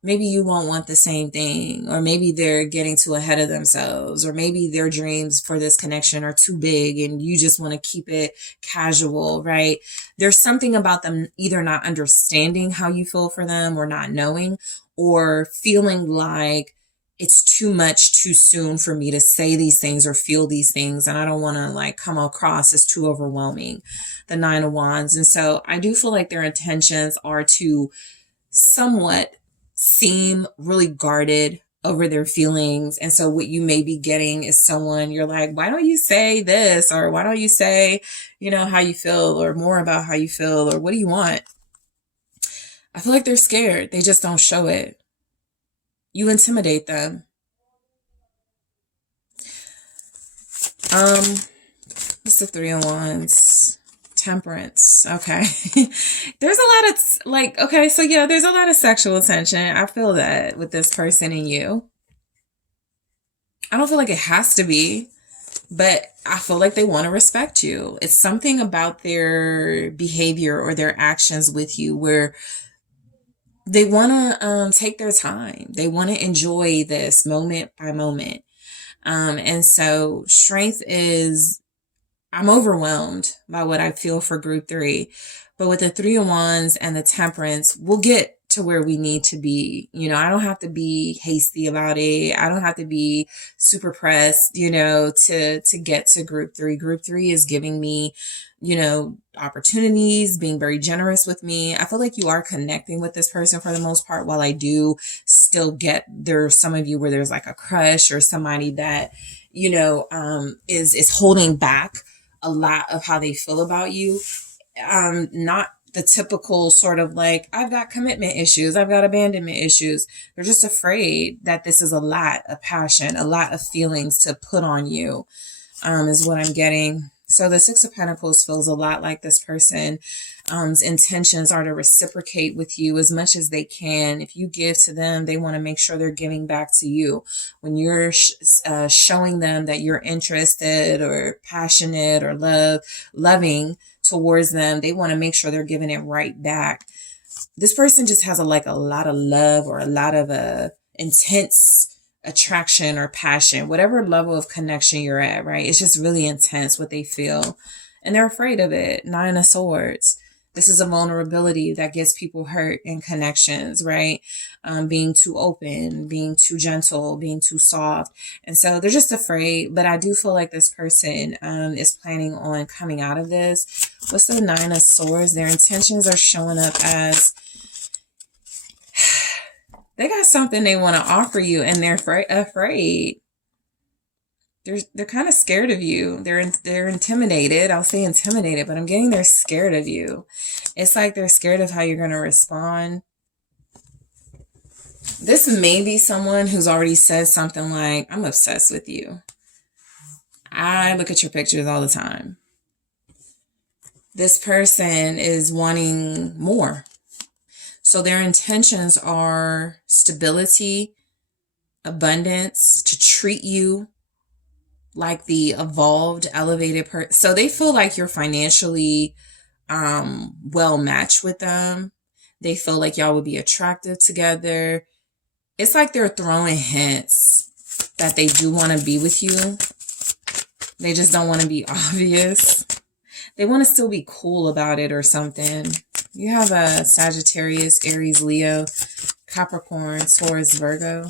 maybe you won't want the same thing, or maybe they're getting too ahead of themselves, or maybe their dreams for this connection are too big and you just want to keep it casual, right? There's something about them either not understanding how you feel for them or not knowing, or feeling like it's too much too soon for me to say these things or feel these things. And I don't want to like come across as too overwhelming, the 9 of Wands. And so I do feel like their intentions are to somewhat seem really guarded over their feelings. And so what you may be getting is someone you're like, why don't you say this? Or why don't you say, how you feel or more about how you feel? Or what do you want? I feel like they're scared. They just don't show it. You intimidate them. What's the 3 of Wands? Temperance. Okay. There's a lot of okay, so yeah, there's a lot of sexual tension. I feel that with this person and you. I don't feel like it has to be, but I feel like they want to respect you. It's something about their behavior or their actions with you where they want to take their time. They want to enjoy this moment by moment. And so strength is, I'm overwhelmed by what I feel for group 3. But with the 3 of Wands and the Temperance, we'll get to where we need to be. I don't have to be hasty about it. I don't have to be super pressed, to get to group 3. Group 3 is giving me, opportunities, being very generous with me. I feel like you are connecting with this person for the most part, while I do still get there's some of you where there's like a crush or somebody that, is holding back a lot of how they feel about you. Not the typical sort of like, I've got commitment issues, I've got abandonment issues. They're just afraid that this is a lot of passion, a lot of feelings to put on you, is what I'm getting. So the 6 of Pentacles feels a lot like this person's intentions are to reciprocate with you as much as they can. If you give to them, they want to make sure they're giving back to you. When you're showing them that you're interested or passionate or loving towards them, they want to make sure they're giving it right back. This person just has a lot of love or a lot of intense attraction or passion, whatever level of connection you're at, right? It's just really intense what they feel, and they're afraid of it. 9 of Swords. This is a vulnerability that gets people hurt in connections, right? Being too open, being too gentle, being too soft. And so they're just afraid, but I do feel like this person is planning on coming out of this. What's the 9 of Swords? Their intentions are showing up as they got something they want to offer you, and they're afraid. They're kind of scared of you. They're intimidated. I'll say intimidated, but I'm getting they're scared of you. It's like they're scared of how you're going to respond. This may be someone who's already said something like, I'm obsessed with you. I look at your pictures all the time. This person is wanting more. So their intentions are stability, abundance, to treat you like the evolved, elevated person. So they feel like you're financially well matched with them. They feel like y'all would be attractive together. It's like they're throwing hints that they do want to be with you. They just don't want to be obvious. They want to still be cool about it or something. You have a Sagittarius, Aries, Leo, Capricorn, Taurus, Virgo.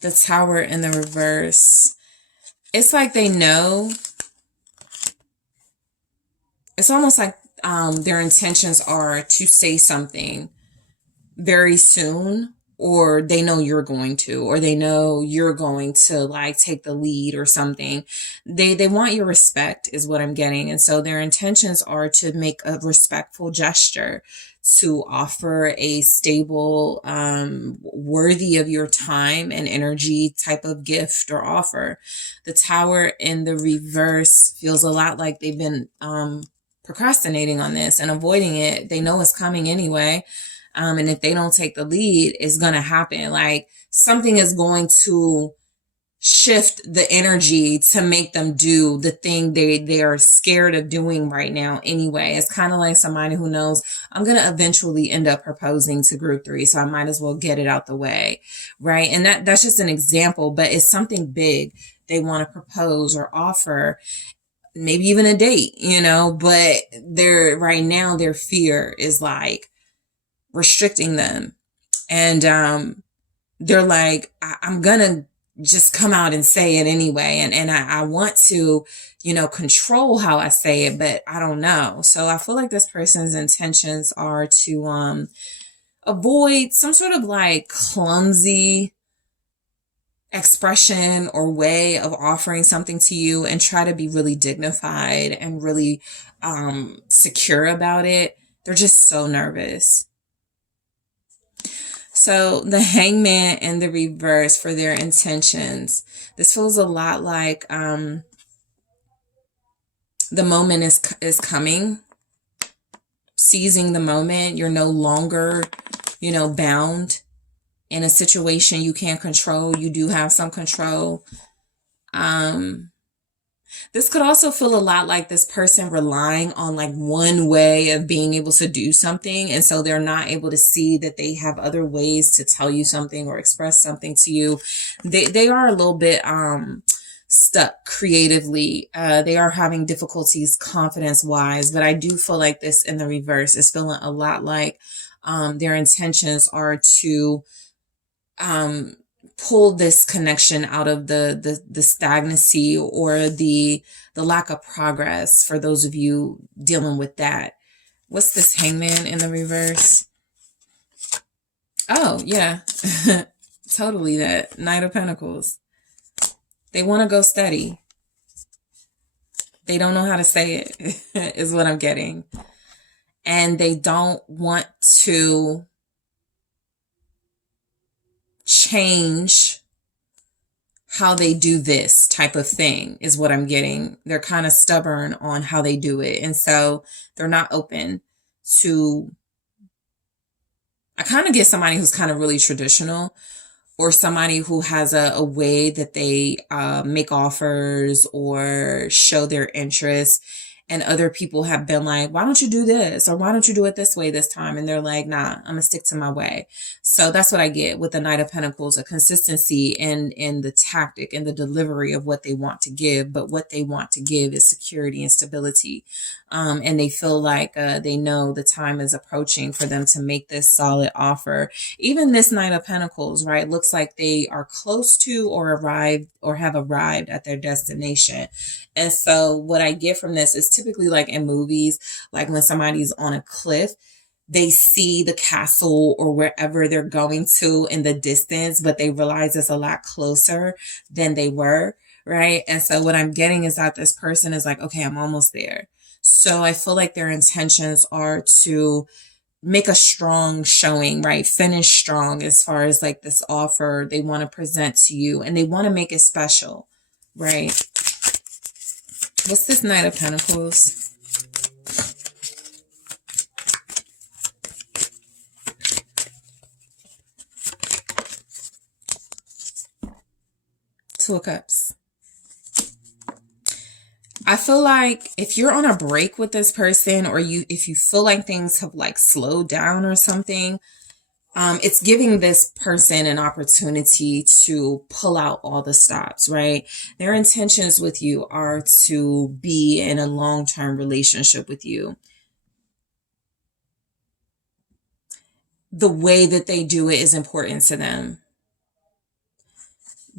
The Tower in the reverse. It's like they know it's almost like their intentions are to say something very soon, or they know you're going to, or they know you're going to like take the lead or something. They want your respect is what I'm getting. And so their intentions are to make a respectful gesture, to offer a stable, worthy of your time and energy type of gift or offer. The Tower in the reverse feels a lot like they've been procrastinating on this and avoiding it. They know it's coming anyway. And if they don't take the lead, it's going to happen. Like something is going to shift the energy to make them do the thing they are scared of doing right now anyway. It's kind of like somebody who knows I'm going to eventually end up proposing to group 3, so I might as well get it out the way, right? And that's just an example, but it's something big they want to propose or offer, maybe even a date, but right now their fear is like restricting them. And they're like, I'm gonna just come out and say it anyway. And I want to, control how I say it, but I don't know. So I feel like this person's intentions are to avoid some sort of like clumsy expression or way of offering something to you, and try to be really dignified and really secure about it. They're just so nervous. So the Hangman in the reverse for their intentions. This feels a lot like the moment is coming. Seizing the moment. You're no longer, bound in a situation you can't control. You do have some control. This could also feel a lot like this person relying on like one way of being able to do something. And so they're not able to see that they have other ways to tell you something or express something to you. They are a little bit stuck creatively. They are having difficulties confidence wise, but I do feel like this in the reverse is feeling a lot like their intentions are to pull this connection out of the stagnancy or the lack of progress for those of you dealing with that. What's this Hangman in the reverse? Oh, yeah. Totally that. Knight of Pentacles. They want to go steady. They don't know how to say it, is what I'm getting. And they don't want to change how they do this type of thing, is what I'm getting. They're kind of stubborn on how they do it. And so they're not open to, I kind of get somebody who's kind of really traditional, or somebody who has a way that they make offers or show their interest. And other people have been like, why don't you do this? Or why don't you do it this way this time? And they're like, nah, I'm gonna stick to my way. So that's what I get with the Knight of Pentacles, a consistency in the tactic and the delivery of what they want to give. But what they want to give is security and stability. And they feel like they know the time is approaching for them to make this solid offer. Even this Knight of Pentacles, right, looks like they are close to or have arrived at their destination. And so what I get from this is typically like in movies, like when somebody's on a cliff, they see the castle or wherever they're going to in the distance, but they realize it's a lot closer than they were, right? And so what I'm getting is that this person is like, okay, I'm almost there. So I feel like their intentions are to make a strong showing, right? Finish strong as far as like this offer they want to present to you, and they want to make it special, right? What's this Knight of Pentacles? Two of Cups. I feel like if you're on a break with this person, or if you feel like things have like slowed down or something, it's giving this person an opportunity to pull out all the stops, right? Their intentions with you are to be in a long-term relationship with you. The way that they do it is important to them.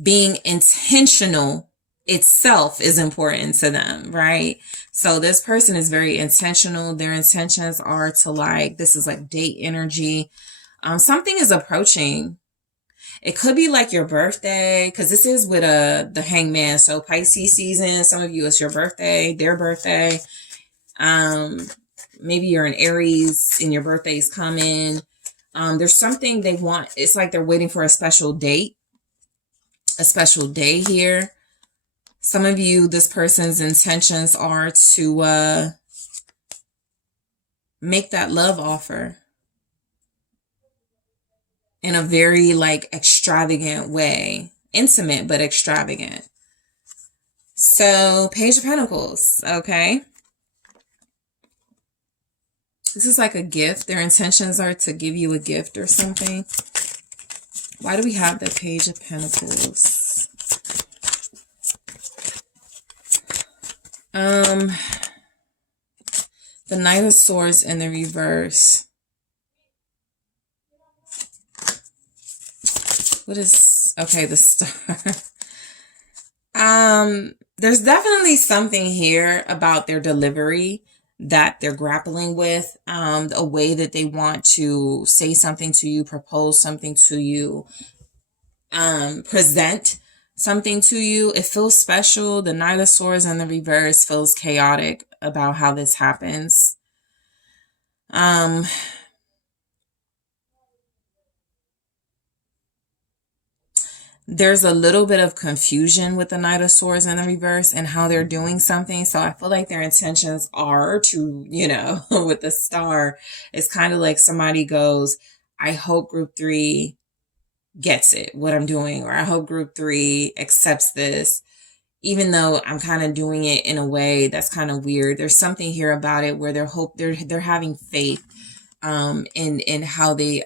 Being intentional itself is important to them, right? So this person is very intentional. Their intentions are to like, this is like date energy. Something is approaching. It could be like your birthday, because this is with the hangman. So Pisces season, some of you, it's your birthday, their birthday. Maybe you're an Aries and your birthday is coming. There's something they want. It's like they're waiting for a special date, a special day here. Some of you, this person's intentions are to make that love offer in a very like extravagant way. Intimate, but extravagant. So, Page of Pentacles, okay? This is like a gift. Their intentions are to give you a gift or something. Why do we have the Page of Pentacles? The Knight of Swords in the reverse. What is, okay, the Star. There's definitely something here about their delivery that they're grappling with, a way that they want to say something to you, propose something to you, present something to you. It feels special. The Knight of Swords in the reverse feels chaotic about how this happens. There's a little bit of confusion with the Knight of Swords in the reverse and how they're doing something. So I feel like their intentions are to, you know, with the Star, it's kind of like somebody goes, I hope group 3 gets it, what I'm doing, or I hope group 3 accepts this, even though I'm kind of doing it in a way that's kind of weird. There's something here about it where they're having faith in how they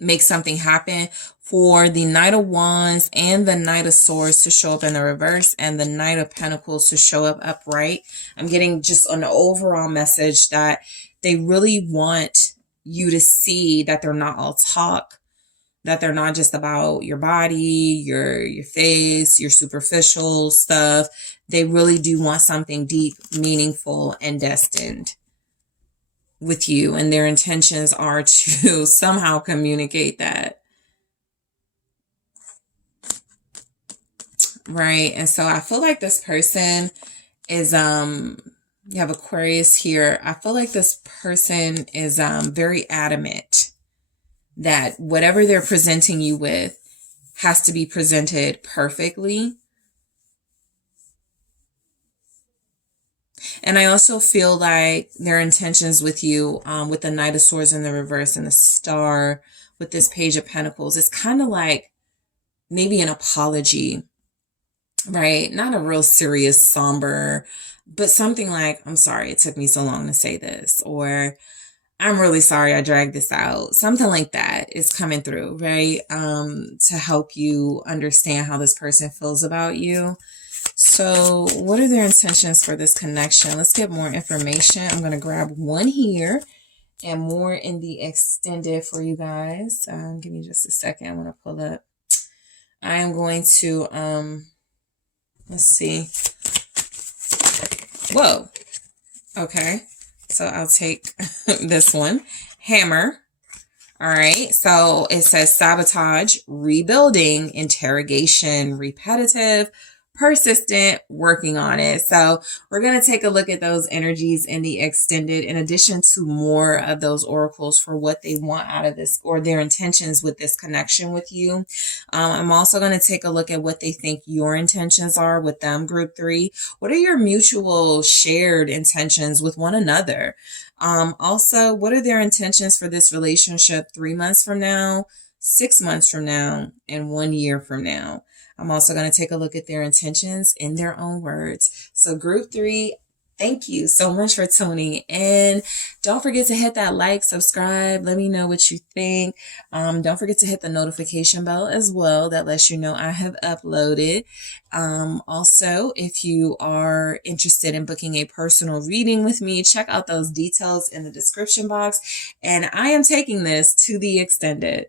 make something happen. For the Knight of Wands and the Knight of Swords to show up in the reverse and the Knight of Pentacles to show up upright, I'm getting just an overall message that they really want you to see that they're not all talk, that they're not just about your body, your face, your superficial stuff. They really do want something deep, meaningful, and destined with you. And their intentions are to somehow communicate that. Right. And so I feel like this person is, you have Aquarius here. I feel like this person is very adamant that whatever they're presenting you with has to be presented perfectly. And I also feel like their intentions with you, with the Knight of Swords in the reverse and the Star with this Page of Pentacles, is kind of like maybe an apology, right? Not a real serious, somber, but something like, I'm sorry it took me so long to say this, or I'm really sorry I dragged this out. Something like that is coming through, right? To help you understand how this person feels about you. So what are their intentions for this connection? Let's get more information. I'm going to grab one here and more in the extended for you guys. Give me just a second. I'm going to pull up. I am going to, let's see. Whoa. Okay. So I'll take this one. Hammer. All right. So it says sabotage, rebuilding, interrogation, repetitive, persistent, working on it. So we're going to take a look at those energies in the extended, in addition to more of those oracles for what they want out of this, or their intentions with this connection with you. I'm also going to take a look at what they think your intentions are with them, group 3. What are your mutual shared intentions with one another? Also, what are their intentions for this relationship 3 months from now, 6 months from now, and 1 year from now? I'm also going to take a look at their intentions in their own words. So group 3, thank you so much for tuning in. Don't forget to hit that like, subscribe. Let me know what you think. Don't forget to hit the notification bell as well. That lets you know I have uploaded. Also, if you are interested in booking a personal reading with me, check out those details in the description box. And I am taking this to the extended.